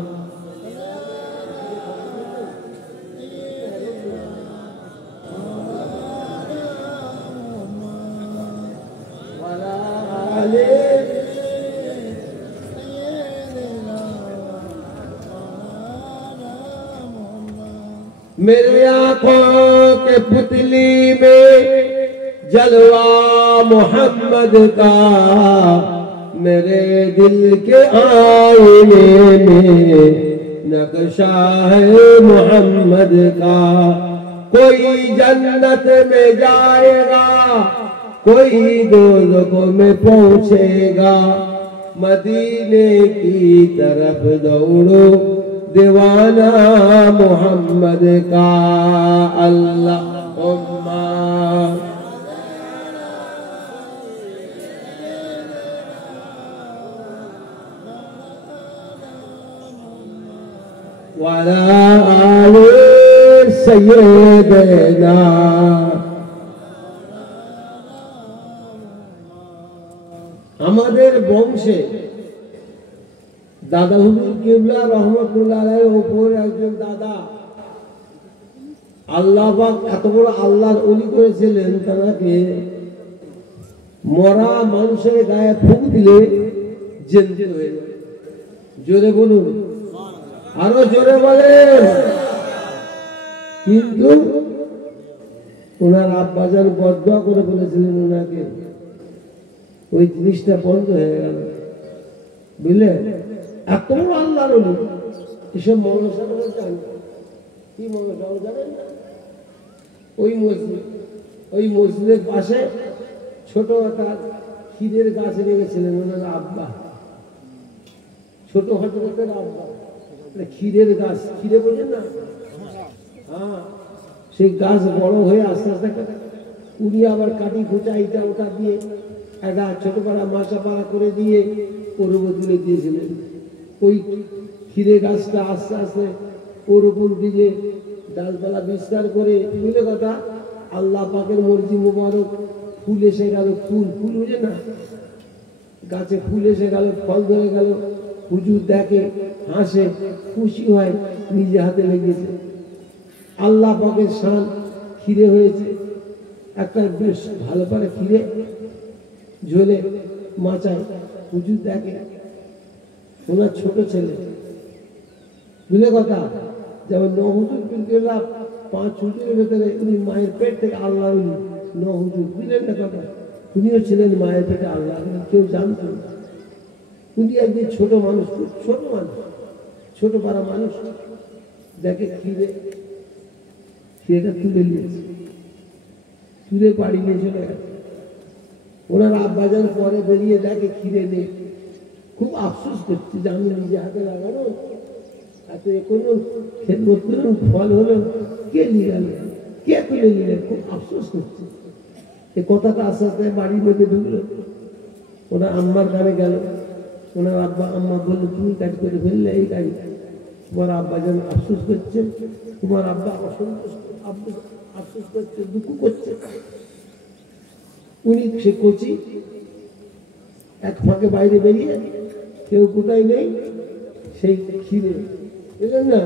मेरे आंखों के पुतली में जलवा मोहम्मद का, मेरे दिल के आईने में नक्शा है मोहम्मद का। कोई जन्नत में जाएगा, कोई दोज़ख में पहुंचेगा, मदीने की तरफ दौड़ो दीवाना मोहम्मद का। अल्लाहुम्मा वाला आले सय्यदना। আমাদের বংশে দাদা হুজুর কিবলা রহমতুল্লাহ আলাইহির উপর একজন দাদা, আল্লাহ পাক এত বড় আল্লাহর ওলি করেছিলেন, তাকে মরা মানুষের গায়ে ফুঁক দিলে জিন্দ হয়ে যায়। জোরে বলুন, আরো জোরে বলেন। কিন্তু ওনার আব্বাজান বদদোয়া করে বলেছিলেন ওনাকে, ওই জিনিসটা বন্ধ হয়ে গেল। বুঝলে? এত বড় আল্লাহর ওলি। এসব মৌলানা সাহেব জানেন কি? মৌলানা সাহেব জানেন না? ওই মসজিদের পাশে ছোট একটা ক্ষীরের গাছ রেখেছিলেন ওনার আব্বা, ছোট হজরতের আব্বা। ক্ষীরের গাছ, ক্ষীরে বোঝেন না? হ্যাঁ, সেই গাছ বড় হয়ে আস্তে আস্তে উনি আবার কাটি খোঁচা ইটা ওটা দিয়ে একটা ছোট পাড়া মাচা পাড়া করে দিয়ে ওর উপর তুলে দিয়েছিলেন। ওই ক্ষীরে গাছটা আস্তে আস্তে ওর উপর দিয়ে ডালপালা বিস্তার করে, বুঝলে কথা? আল্লাহ পাকের মর্জি মোবারক, ফুল এসে গেল। ফুল ফুল বুঝে না? গাছে ফুল এসে গেল, ফল ধরে গেল। হুজুর দেখে, হাসে, খুশি হয়, নিজে হাতে লেগেছে। আল্লাহ পাকের শান, ক্ষীরে হয়েছে। একটা বেশ ভালো করে ক্ষীরে ঝোলে মাচায় হুজুর দেখে, ওনার ছোট ছেলে, বুঝলে কথা? যেমন হুজুর কিন্তু 5 হুজুরের ভেতরে উনি মায়ের পেট থেকে আল্লাহ, উনি হুজুর, বুঝলেন না কথা? উনিও ছিলেন মায়ের পেটে আল্লাহ, কেউ জানত না। উনি একদিন ছোট মানুষ, খুব ছোট মানুষ, ছোট পাড়া মানুষ, দেখে ক্ষীরেটা তুলে নিয়েছে, তুলে বাড়ি নিয়ে চলে গেছে। ওনার আব্বাজান পরে বেরিয়ে দেখে ক্ষীরে নেই, খুব আফসোস করছি যে আমি নিজে হাতে লাগানো এত কোনো খেদমত করলাম, ফল হলো কে নিয়ে গেল, কে তুলে নিলে, খুব আফসোস করছি। এই কথাটা আস্তে আস্তে বাড়ির মধ্যে ঢুকলো। ওরা আম্মার গানে গেল, ওনার আব্বা আম্মা বললো তুমি কাজ করে ফেললে এই কাজ। তোমার আব্বা যেন আফসোস করছে, তোমার আব্বা অসন্তোষ আফসোস করছে, দুঃখ করছে। উনি সে কচি এক ফাঁকে বাইরে বেরিয়ে, কেউ কোথায় নেই, সেই ছিঁড়ে বুঝলেন না,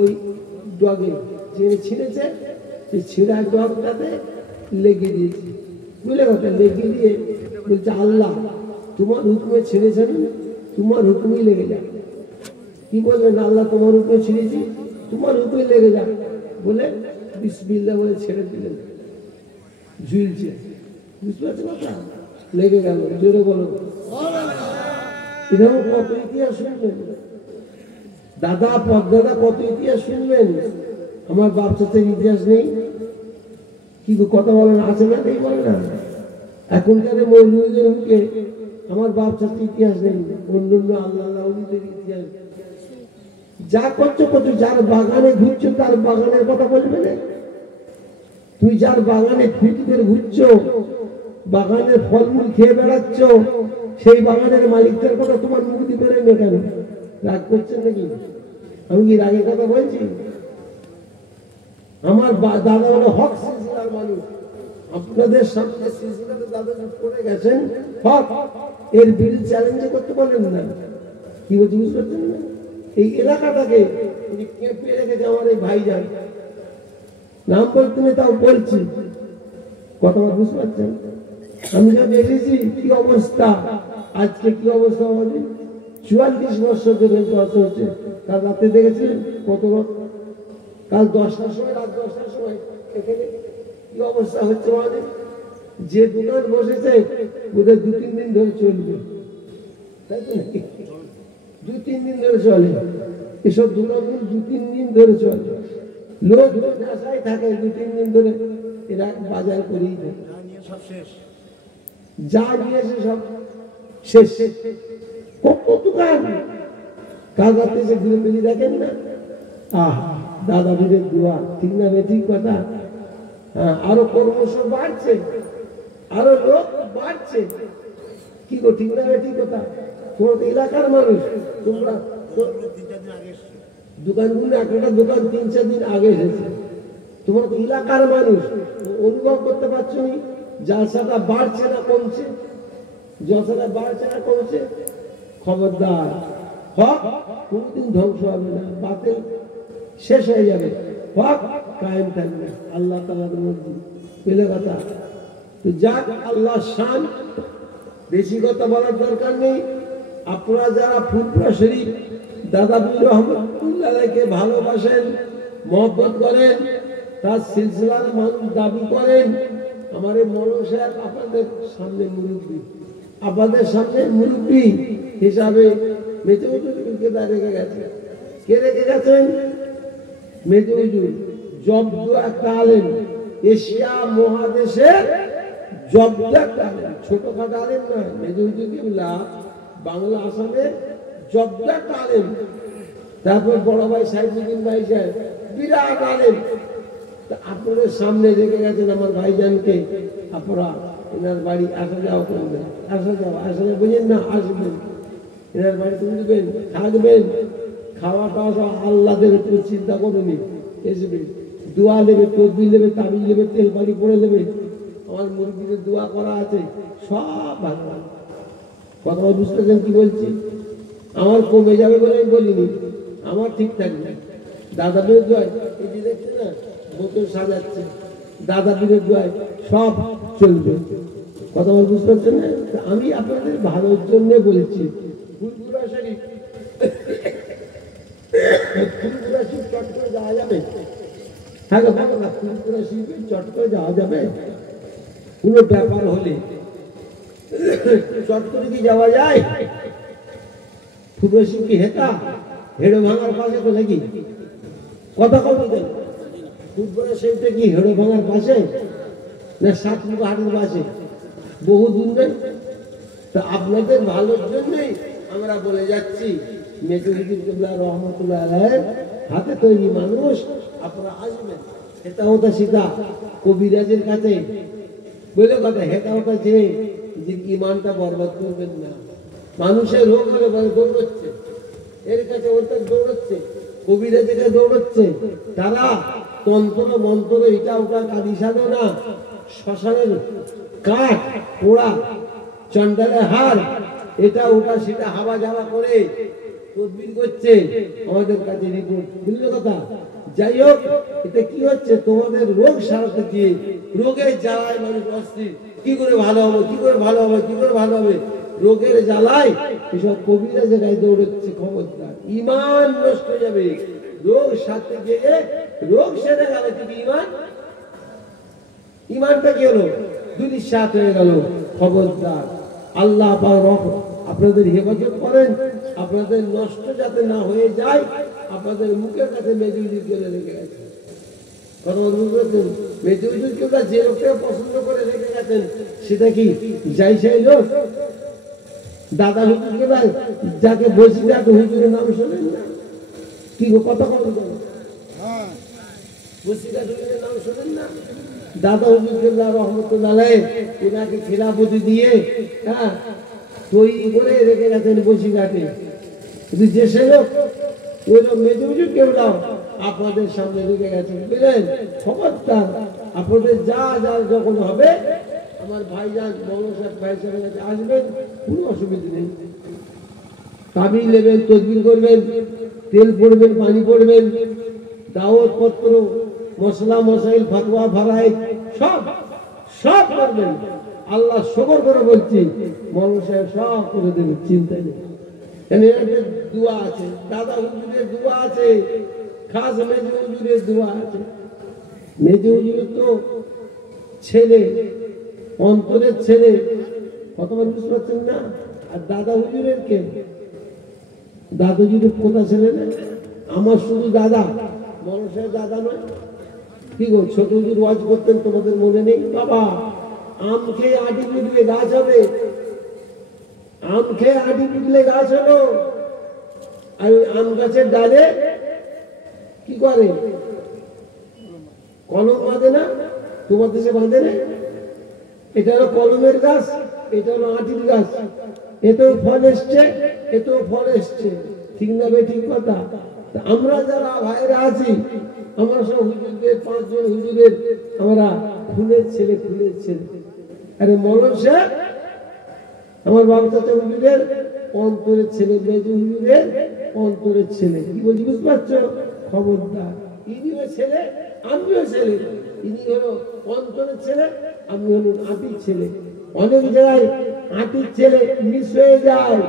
ওই ডগে যে ছিঁড়েছে সেই ছিঁড়া ডগটাতে লেগে দিয়েছে, বুঝলে কথা, লেগে দিয়ে বলছে আল্লাহ তোমার হুকুমে ছিঁড়েছেন, তোমার হুকুমেই লেগে যাক। কি বললেন, আল্লাহ তোমার হুকুমে ছিঁড়েছি, তোমার হুকুমে লেগে যাক বলে বিসমিল্লাহ বলে ছেড়ে দিলেন। ঝুলছে, বুঝতে পারছো কথা, লেগে গেল। জোরে বলো। এরকম কত ইতিহাস শুনবেন দাদা, পদ্মাদা, কত ইতিহাস শুনবেন। আমার বাপ চাচার ইতিহাস নেই কি কথা বলেন, আছে না নেই বলে না। এখনকার মৌলবীদের মুখে আমার বাপ চাচার ইতিহাস নেই, অন্য অন্য আল্লাহ আল্লাহদের ইতিহাস। যা করছো করছো, যার বাগানে ঘুরছো তার বাগানের কথা বলবে না। তুমি যার বাগানে ফুটদের ঘুরছো, বাগানের ফলমূল খেয়ে বেড়াচ্ছ, সেই বাগানের মালিকটার কথা তোমার মুখ দিয়ে বেরোয় না কেন? রাগ করছেন নাকি? আমি কি রাগের কথা বলছি? আমার দাদা হলো হক সিলসিলার মানুষ, আপনাদের সামনে সিলসিলাতে দাদা করে গেছেন হক, এর বিরুদ্ধে চ্যালেঞ্জ করতে পারেন না। কি বলছি বুঝতে পারছেন না? এই এলাকাটাকে কেঁপে রেখেছে আমার এই ভাইজান, নাম বলতে নেই তাও বলছি, কথা বুঝতে পারছেন? আমি যা দেখেছি কি অবস্থা, আজকে কি অবস্থা আমাদের 44 বছর ধরে হচ্ছে। কাল রাতে দেখেছিলেন কত রোদ, কাল 10টার সময়, রাত 10টার সময় এখানে কি অবস্থা হচ্ছে আমাদের। যে দোকান বসেছে ওদের 2-3 দিন ধরে চলবে, তাই তো নাকি? 2-3 দিন ধরে চলে এসব দোকানগুলো, 2-3 দিন ধরে চলে। লোক আশায় থাকে 2-3 দিন ধরে এরা বাজার করেই থাকে, যা নিয়েছে সব শেষ। কত দোকান কাল রাতে এসে ঘুরে ফিরে দেখেন না। দাদা বীরের দোয়া, ঠিক না ঠিক কথা? আরো কর্মশ বাড়ছে, আরো লোক বাড়ছে, কি গো ঠিক না ঠিক কথা? তোমার এলাকার মানুষ, তোমরা দোকানগুলো, একটা দোকান 3-4 দিন আগে এসেছে, তোমার এলাকার মানুষ অনুভব করতে পারছো নি জলসাটা বাড়ছে না কমছে? জলসাটা বাড়ছে না কমছে? খবরদার, হক কোনদিন ধ্বংস হবে না, বাতিল শেষ হয়ে যাবে, হক কায়েম থাকবে। আল্লাহ তাআলার মর্জি, পেলে কথা। তো যাক, আল্লাহ শান, বেশি কথা বলার দরকার নেই। আপনারা যারা ফুরফুরা শরীফ দাদা পীর রহমতুল্লাহকে ভালোবাসেন, মহব্বত করেন, তার সিলসিলার মানুষ দাবি করেন, আমার এই মৌলানা সাহেব আপনাদের সামনে মুরব্বী, আপনাদের সামনে মুরব্বী হিসাবে মেজে হুজুরকে রেখে গেছে। কে রেখে গেছেন? মেজে হুজুর জব্দ একটা আলেম, এশিয়া মহাদেশের জব্দ একটা আলেম, ছোটখাটো আলেম নয়। মেজে হুজুর কিবলা বাংলা আসামে জব্দ একটা আলেম। তারপর বড় ভাই সাইফুদ্দিন ভাই সাহেব বিরাট আলেম। আপনাদের সামনে রেখে গেছেন আমার ভাইজানকে, আপনারা এনার বাড়ি আসা যাওয়া করবেন, আসা যাওয়া আসলে বুঝেন না, আসবেন এনার বাড়িতে উঠবেন, থাকবেন, খাওয়া টাওয়া সব আল্লাহদের উপর চিন্তা করবেন। এসবে দোয়া নেবে, তসবিহ নেবে, তাবিজ নেবে, তেল পানি করে নেবে। আমার মুরগিদের দোয়া করা আছে, সব ভালো ভালো কথা বুঝতেছেন কি বলছি? আমার কমে যাবে বলে আমি বলিনি, আমার ঠিক থাকবে। দাদা পীরের দোয়ায় এই যে দেখছে না বোতল সাজাচ্ছে, দাদা পীরের দোয়ায় সব চলবে। কথা বুঝতে পারছেন না? আমি আপনাদের ভালোর জন্য বলছি। ফুরফুরা শরীফ, ফুরফুরা শরীফ চট করে যাওয়া যাবে? হ্যাঁ বলো না, ফুরফুরা শরীফে চট করে যাওয়া যাবে? কোনো ব্যাপার হলে চট করে কি যাওয়া যায়? ফুরফুরা শরীফ কি হেতা হেড়ো ভাঙার পাশে তো নাকি? কথা বলতেন, ফুরফুরা শরীফটা কি হেড়ো ভাঙার পাশে না সাতমুখা হাটের পাশে? বহু দূর নেই। তা আপনাদের ভালোর জন্যই আমরা বলে যাচ্ছি মেজুদ্দিন কিবলা রহমতুল্লাহ আলাইহির হাতে তৈরি মানুষ, আপনারা আসবেন হেতা ওটা সীতা কবিরাজের কাছে বলে কথা হেতা ওটা যে ইমানটা বরবাদ করবেন না। মানুষের রোগ হলে বলে দৌড়চ্ছে, এর কাছে ওর কাছে দৌড়চ্ছে, কবিরাজের কাছে দৌড়চ্ছে, তারা তন্ত্র মন্ত্র এটা ওটা কাদি সাধনা, শ্মশানের কাঠ পোড়া, চন্ডালের হার, এটা ওটা সেটা হাওয়া যাওয়া করে তদবির করছে আমাদের কাছে রিপোর্ট, বুঝলে কথা। যাই হোক, এটা কি হচ্ছে, তোমাদের রোগ সারাতে গিয়ে রোগের জ্বালায় মানুষ অস্থির, কি করে ভালো হবে, কি করে ভালো হবে, কি করে ভালো হবে, রোগের জ্বালায় এসব কবিরা জায়গায় দৌড়চ্ছে। খবরদার, ইমান নষ্ট হয়ে যাবে। রোগ সারতে গিয়ে রোগ সেরে গেল, কিন্তু ইমানটা কি হলো, দুনিশ্বাত হয়ে গেল। খবরদার, আল্লাহ আপনাদের হেফাজত করেন, আপনাদের নষ্ট যাতে না হয়ে যায়। আপনাদের মুখের কাছে মেজুরি করে রেখে গেছেন, মেজুরি যে লোকটা পছন্দ করে রেখে গেছেন সেটা কি যাই সেই লোক? দাদা হুজুর যাকে বলছি যাকে হুজুরের নাম শোনেন না, কি কথা বলতে বসিরাজুরের নাম শোনেন না? দাদা হুজুর কিবলা রহমতুল্লাহ আলাইহি ওনাকে খিলাফতি দিয়ে তৈরি করে রেখে গেছেন বসিরহাটে। কিন্তু যে সে লোক ওই লোক মেজু হুজুর কিবলা আপনাদের সামনে রেখে গেছেন, বুঝলেন? খবরদার, আপনাদের যা যা যখন হবে আমার ভাইজান মৌলানা সাহেব ভাই সাহেবের কাছে আসবেন, কোনো অসুবিধা নেই। তাবিজ নেবেন, তদবির করবেন, তেল পড়বেন, পানি পড়বেন, দাওয়াত পত্র, মশলা মশাইল, ফাতোয়া ফারাইদ সব সব করবেন। আল্লাহ শকর করে বলছি, মৌলানা সাহেব সব করে দেবেন, চিন্তা নেই। দোয়া আছে, দাদা হুজুরের দোয়া আছে, খাস মেজু হুজুরের দোয়া আছে। মেজু হুজুরের তো ছেলে, অন্তরের ছেলে, কত মানুষ পাচ্ছেন না। আর দাদা হুজুরের কে, দাদা হুজুরের কোথা ছেলে না, আমার শুধু দাদা, মৌলানা সাহেব দাদা নয়। কি গো, ছোট হুজুর ওয়াজ করতেন, তোমাদের মনে নেই? বাবা, আম খেয়ে আটি পিটলে গাছ হবে, আম খেয়ে আটি পিটলে গাছ হলো। আর আম গাছের ডালে কি করে, কলম বাঁধে না? তোমার দেশে বাঁধে না? এটা হলো কলমের গাছ, এটা হলো আটির গাছ। এতেও ফল এসছে, এতেও ফল এসছে, ঠিক না বে? ঠিক কথা। আমরা যারা ভাইরা আছি, আমরা সব হুজুরদের, 5 জন হুজুরের আমরা খুনের ছেলে, খুনের ছেলে। আরে মৌলানা সাহেব আমার বাবা চাচা হুজুরের অন্তরের ছেলে, মেজু হুজুরের অন্তরের ছেলে। কি বলছি বুঝতে পারছো? খবরদার, ইনিও ছেলে, আমিও ছেলে। ইনি হলো অন্তরের ছেলে, আমি হলো আটির ছেলে। অনেক জায়গায় আটির ছেলে মিস হয়ে যায়,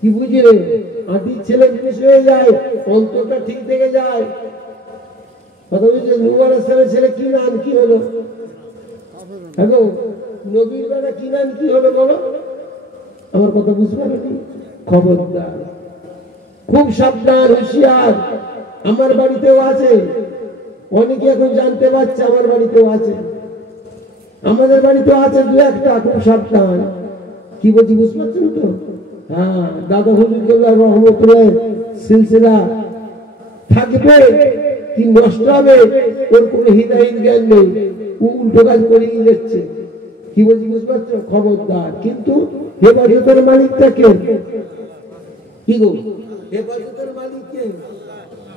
কি বুঝলে? আটির ছেলে মিস হয়ে যায়, অন্তরটা ঠিক থেকে যায়। কথা বুঝলে? নূহ আলাইহিস সালামের ছেলে কি নাম, কি হলো? হ্যালো, নবীর বেলা কি নাম, কি হলো বলো? আমার কথা বুঝতে পারোনি? খবরদার, খুব সাবধান, হুঁশিয়ার। আমার বাড়িতেও আছে, অনেকে এখন জানতে পারছে আমার বাড়িতেও আছে, আমাদের বাড়িতেও আছে 2-1টা, খুব সাবধান। কি বলছি বুঝতে পারছেন তো? হ্যাঁ, দাদা হুজুর কিবলা রহমতুল্লাহ সিলসিলা থাকবে কি নষ্ট হবে, ওর কোনো হিদায়াত জ্ঞান নেই, উল্টো কাজ করে যাচ্ছে। কি বলছি বুঝতে পারছো? খবরদার। কিন্তু হেফাজতের মালিকটা কে? কি গো, হেফাজতের মালিক কে?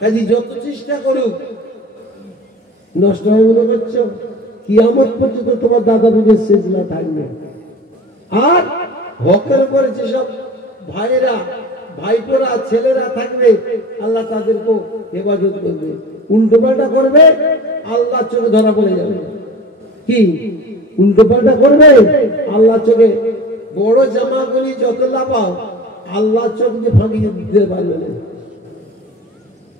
কাজী যত চেষ্টা করুক নষ্ট হবে মনে করছো? কিয়ামত পর্যন্ত তোমার দাদা বুঝের সিলসিলা থাকবে। আর হকের উপরে যেসব ভাইয়েরা, ভাইপোরা, ছেলেরা থাকবে, আল্লাহ তাদেরকে হেফাজত করবে। উল্টো পাল্টা করবে, আল্লাহ চোখে ধরা পড়ে যাবে। কি উল্টো পাল্টা করবে, আল্লাহ চোখে, বড় জামা গুলি যত লাপাও, আল্লাহ চোখ যে ফাঁকি দিতে পারবে না।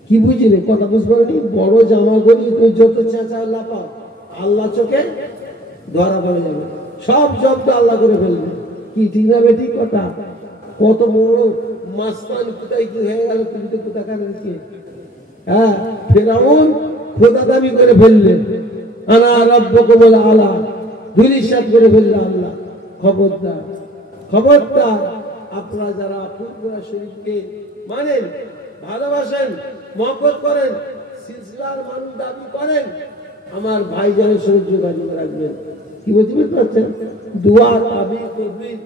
কি বুঝলে? কথা বুঝতে পারনি? বড় জামা গুলি তুই যত চেঁচা লাপাও, আল্লাহ চোখে ধরা পড়ে যাবে, সব জব্দ আল্লাহ করে ফেলবে। কি ঠিক না বে? ঠিক কথা। কত বড় মাস্তান কোথায় কি হয়ে গেল, তুমি তো কোথা কারণ কি? হ্যাঁ, ফেরাউন খোদা দাবি করে ফেললেন, আনা রাব্বুকুমুল আলা, ধুলিসাৎ করে ফেললেন আল্লাহ। খবরদার, খবরদার, আপনারা যারা ফুরফুরা শরীফকে মানেন, ভালোবাসেন, মহব্বত করেন, সিলসিলার মানুষ দাবি করেন, আমার ভাইজানের সঙ্গে যোগাযোগ রাখবেন। কি বলতে পারছেন? দোয়া, তাবিজ, তদবির,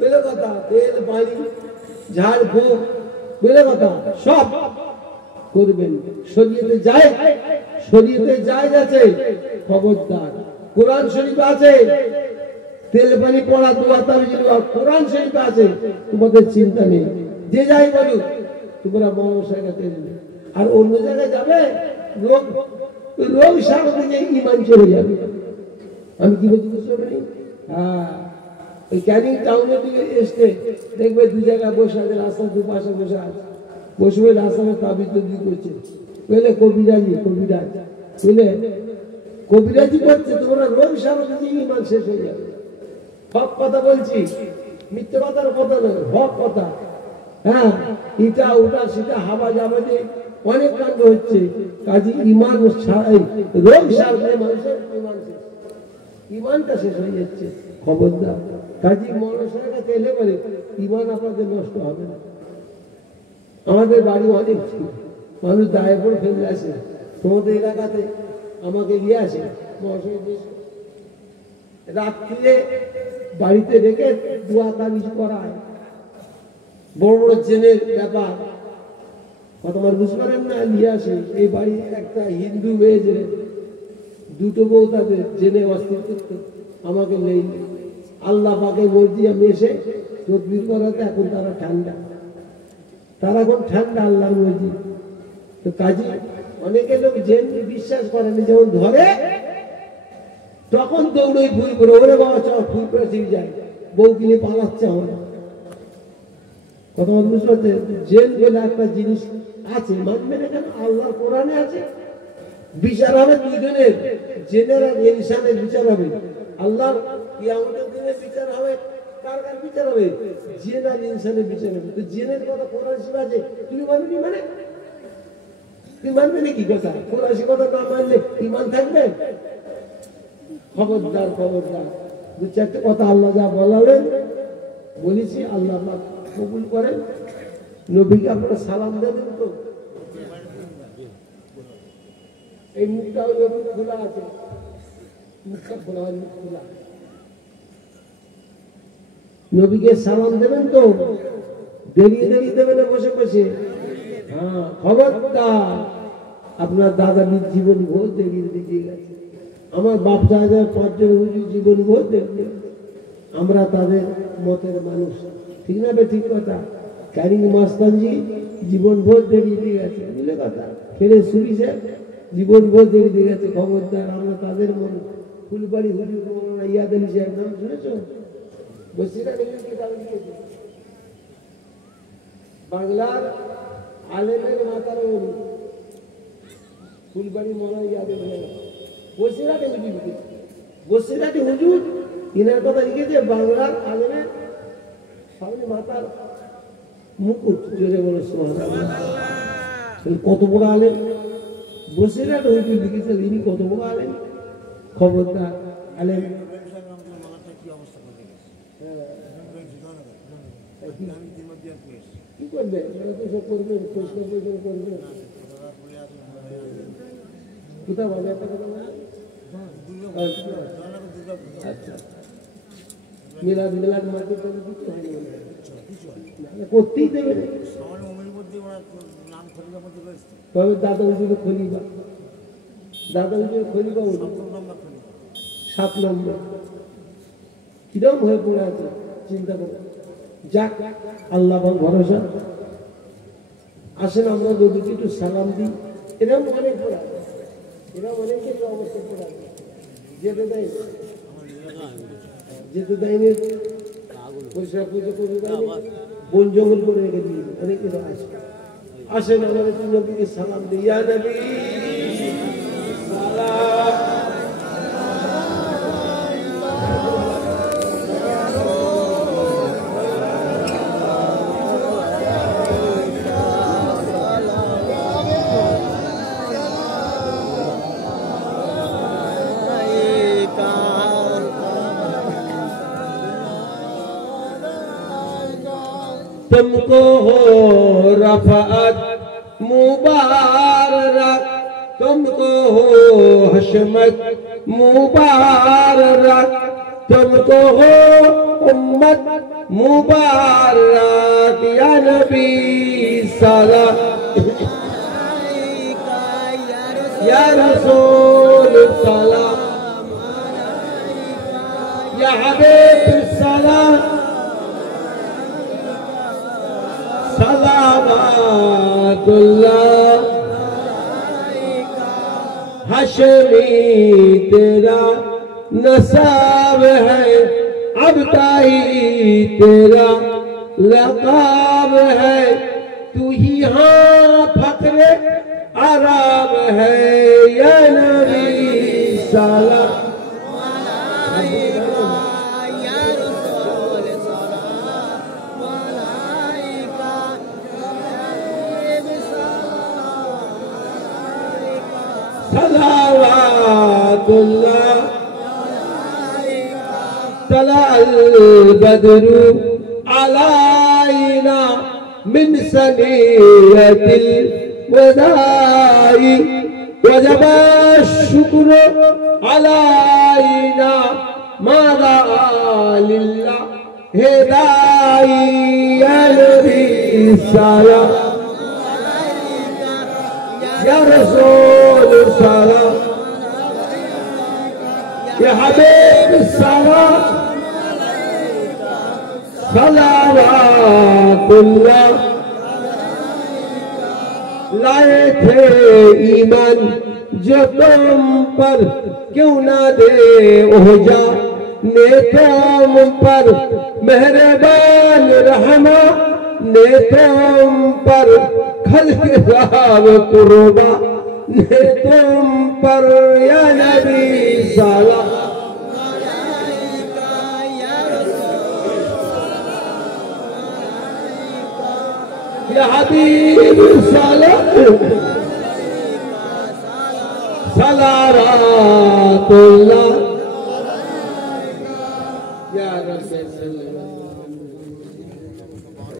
বেলে কথা, তেল, পানি, ঝাড় ফুঁক, বেলে কথা সব করবেন। শরীয়তে যায় আছে, খবরদার। কোরআন শরীফ আছে, তেল পানি পড়া, দোয়া তাবিজ, কোরআন শরীফ আছে, তোমাদের চিন্তা নেই। যে যাই বলুক তোমরা মহাশয়ের কাছে যাবে। আর অন্য জায়গায় যাবে, রোগ সারাতে যে ইমান চলে যাবে। আমি কি বলছি বুঝতে পারি? হ্যাঁ, ওই ক্যানিং টাউনের দিকে এসে দেখবে দু জায়গায় বসে আছে, রাস্তার দুপাশে বসে আছে, বসে বলে রাস্তায় তাবিজ তদবির করছে, বুঝলে কবিরাজি বুঝলে কবিরাজি করছে। তোমরা রোগ সারাতে যে ইমান শেষ হয়ে যাবে। হক কথা বলছি, মিথ্যে কথার কথা নয়, হক কথা। হ্যাঁ, এটা ওটা সেটা হাবা যাবে, অনেক কাণ্ড হচ্ছে। কাজে ইমান ছাড়াই রোগ সারলে মানুষের ইমানটা শেষ হয়ে যাচ্ছে। খবরদার, কাজী মনসার কাছে এলে বলে ইমান আপনাদের নষ্ট হবে না। আমাদের বাড়ি অনেক মানুষ দায়ের পরে ফেলে আসে, তোমাদের এলাকাতে আমাকে নিয়ে আসে রাত্রিরে বাড়িতে রেখে দোয়া তাবিজ করায়। বড় বড় জেনের ব্যাপার কথা বুঝতে পারেন না, নিয়ে আসে। এই বাড়ি একটা হিন্দু মেয়ে জেনে, দুটো বউ তাদের জেনে অস্থির করতে আমাকে নেই। আল্লাহ পাকে বলছি আমি এসে তদবির করাতে এখন তারা ঠান্ডা, এখন আল্লাহ বলছি। তো কাজে অনেকে লোক জেন বিশ্বাস করেনি, যেমন ধরে তখন দৌড়ই ভুল করে, ওরে বাবা চল ভুল করে ঠিক যায়, বউ কিনে পালাচ্ছে আমার। কথা বুঝতে পারছে? জেল বলে একটা জিনিস আছে, মানবে না কেন? আল্লাহ কোরআনে আছে, বিচার হবে দুইজনের, জেনের আর ইনসানের বিচার হবে। আল্লাহ কিয়ামতের দিনে বিচার হবে, কার কার বিচার হবে? জেন আর ইনসানের বিচার হবে। তো জেনের কথা কোরআন শিব আছে, তুমি মানবি মানে তুমি মানবে নাকি? কথা কোরআন শিব কথা না মানলে ইমান থাকবে? খবরদার, দু চারটে কথা আল্লাহ যা বলালেন বলেছি, আল্লাহ কবুল করেন। নবীকে আপনারা সালাম দেবেন তো? এই মুখটা খোলা আছে, মুখটা খোলা হয়, মুখ খোলা। নবীকে সালাম দেবেন তো? দাঁড়িয়ে দেবেন, বসে বসে? হ্যাঁ, খবরদার। আপনার দাদাবির জীবন ভোর দেরিয়ে দিয়ে গেছে, আমার বাপ দাদা 5 জন হুজুর জীবন ভোর দেখবে। আমরা তাদের মতের মানুষ, ঠিক না? ঠিক কথা। ক্যারিং মাস্তানজি জীবন ভোর দেরিয়ে দিয়ে গেছে, বুঝলে কথা? ফেরে সুরিছে জীবন ভোর দেরিয়ে দিয়ে গেছে। খবরদার, আমরা তাদের মনে। ফুলবাড়ি হুজুর মৌলানা ইয়াদ আলী সাহেব নাম শুনেছ? বাংলার আলেমের মাতার ফুলবাড়ি মৌলানা ইয়াদ আলী সাহেব বসিরহাটে হুজুর, ইনার কথা লিখেছে বাংলার আলেমের সামনে মাতার মুকুট। জোরে বলে সুবহানাল্লাহ। কত বড় আলেম! বসিরহাটে হুজুর লিখেছে, ইনি কত বড় আলেম! খবরদার, আলেম কি করবে? কোথাও ভাবে একটা কথা বলে মিলাদ মার্কেট করতেই দেবে। তবে দাদা হুজুরের খলিফা, 7 নম্বর কিরম হয়ে পড়ে আছে চিন্তা করে। যাক, আল্লাহ ভরসা। আসেন আমরা নবীকে একটু সালাম দিই। এরকম অনেক পড়া, এরকম অনেকে অবস্থা পড়া যেতে দেয়নি, পরিষ্কার পুজো করে দেয়নি, বন জঙ্গল করে রেখে দিয়েছে। অনেকে আসে। আসেন আমাদের নবীকে সালাম দিই। ইয়া নবী সালাম। تم کو ہو رفعت مبارک، تم کو ہو حشمت مبارک، تم کو ہو امت مبارک، یا نبی سلام یا رسول سلام یا حبیب سلام صلوات اللہ ہاشمی تیرا نسب ہے، عبدائی تیرا لقب ہے، تو ہی ہاں فخر عرب ہے، یا نبی سلام صلوات اللہ طلع البدر علينا من ثنية الوداع وجب الشكر علينا ماذا لله داعي، يا نبي سلام یا رسول سلام یا حبیب سلام صلوات اللہ لائے تھے ایمان جو تم پر، کیوں نہ دے اوجا نے تم پر، مہربان رحمہ نے تم پر، خلق صاحب قربا نے تم پر، یا نبی سلام یا حبیب سلام صلوات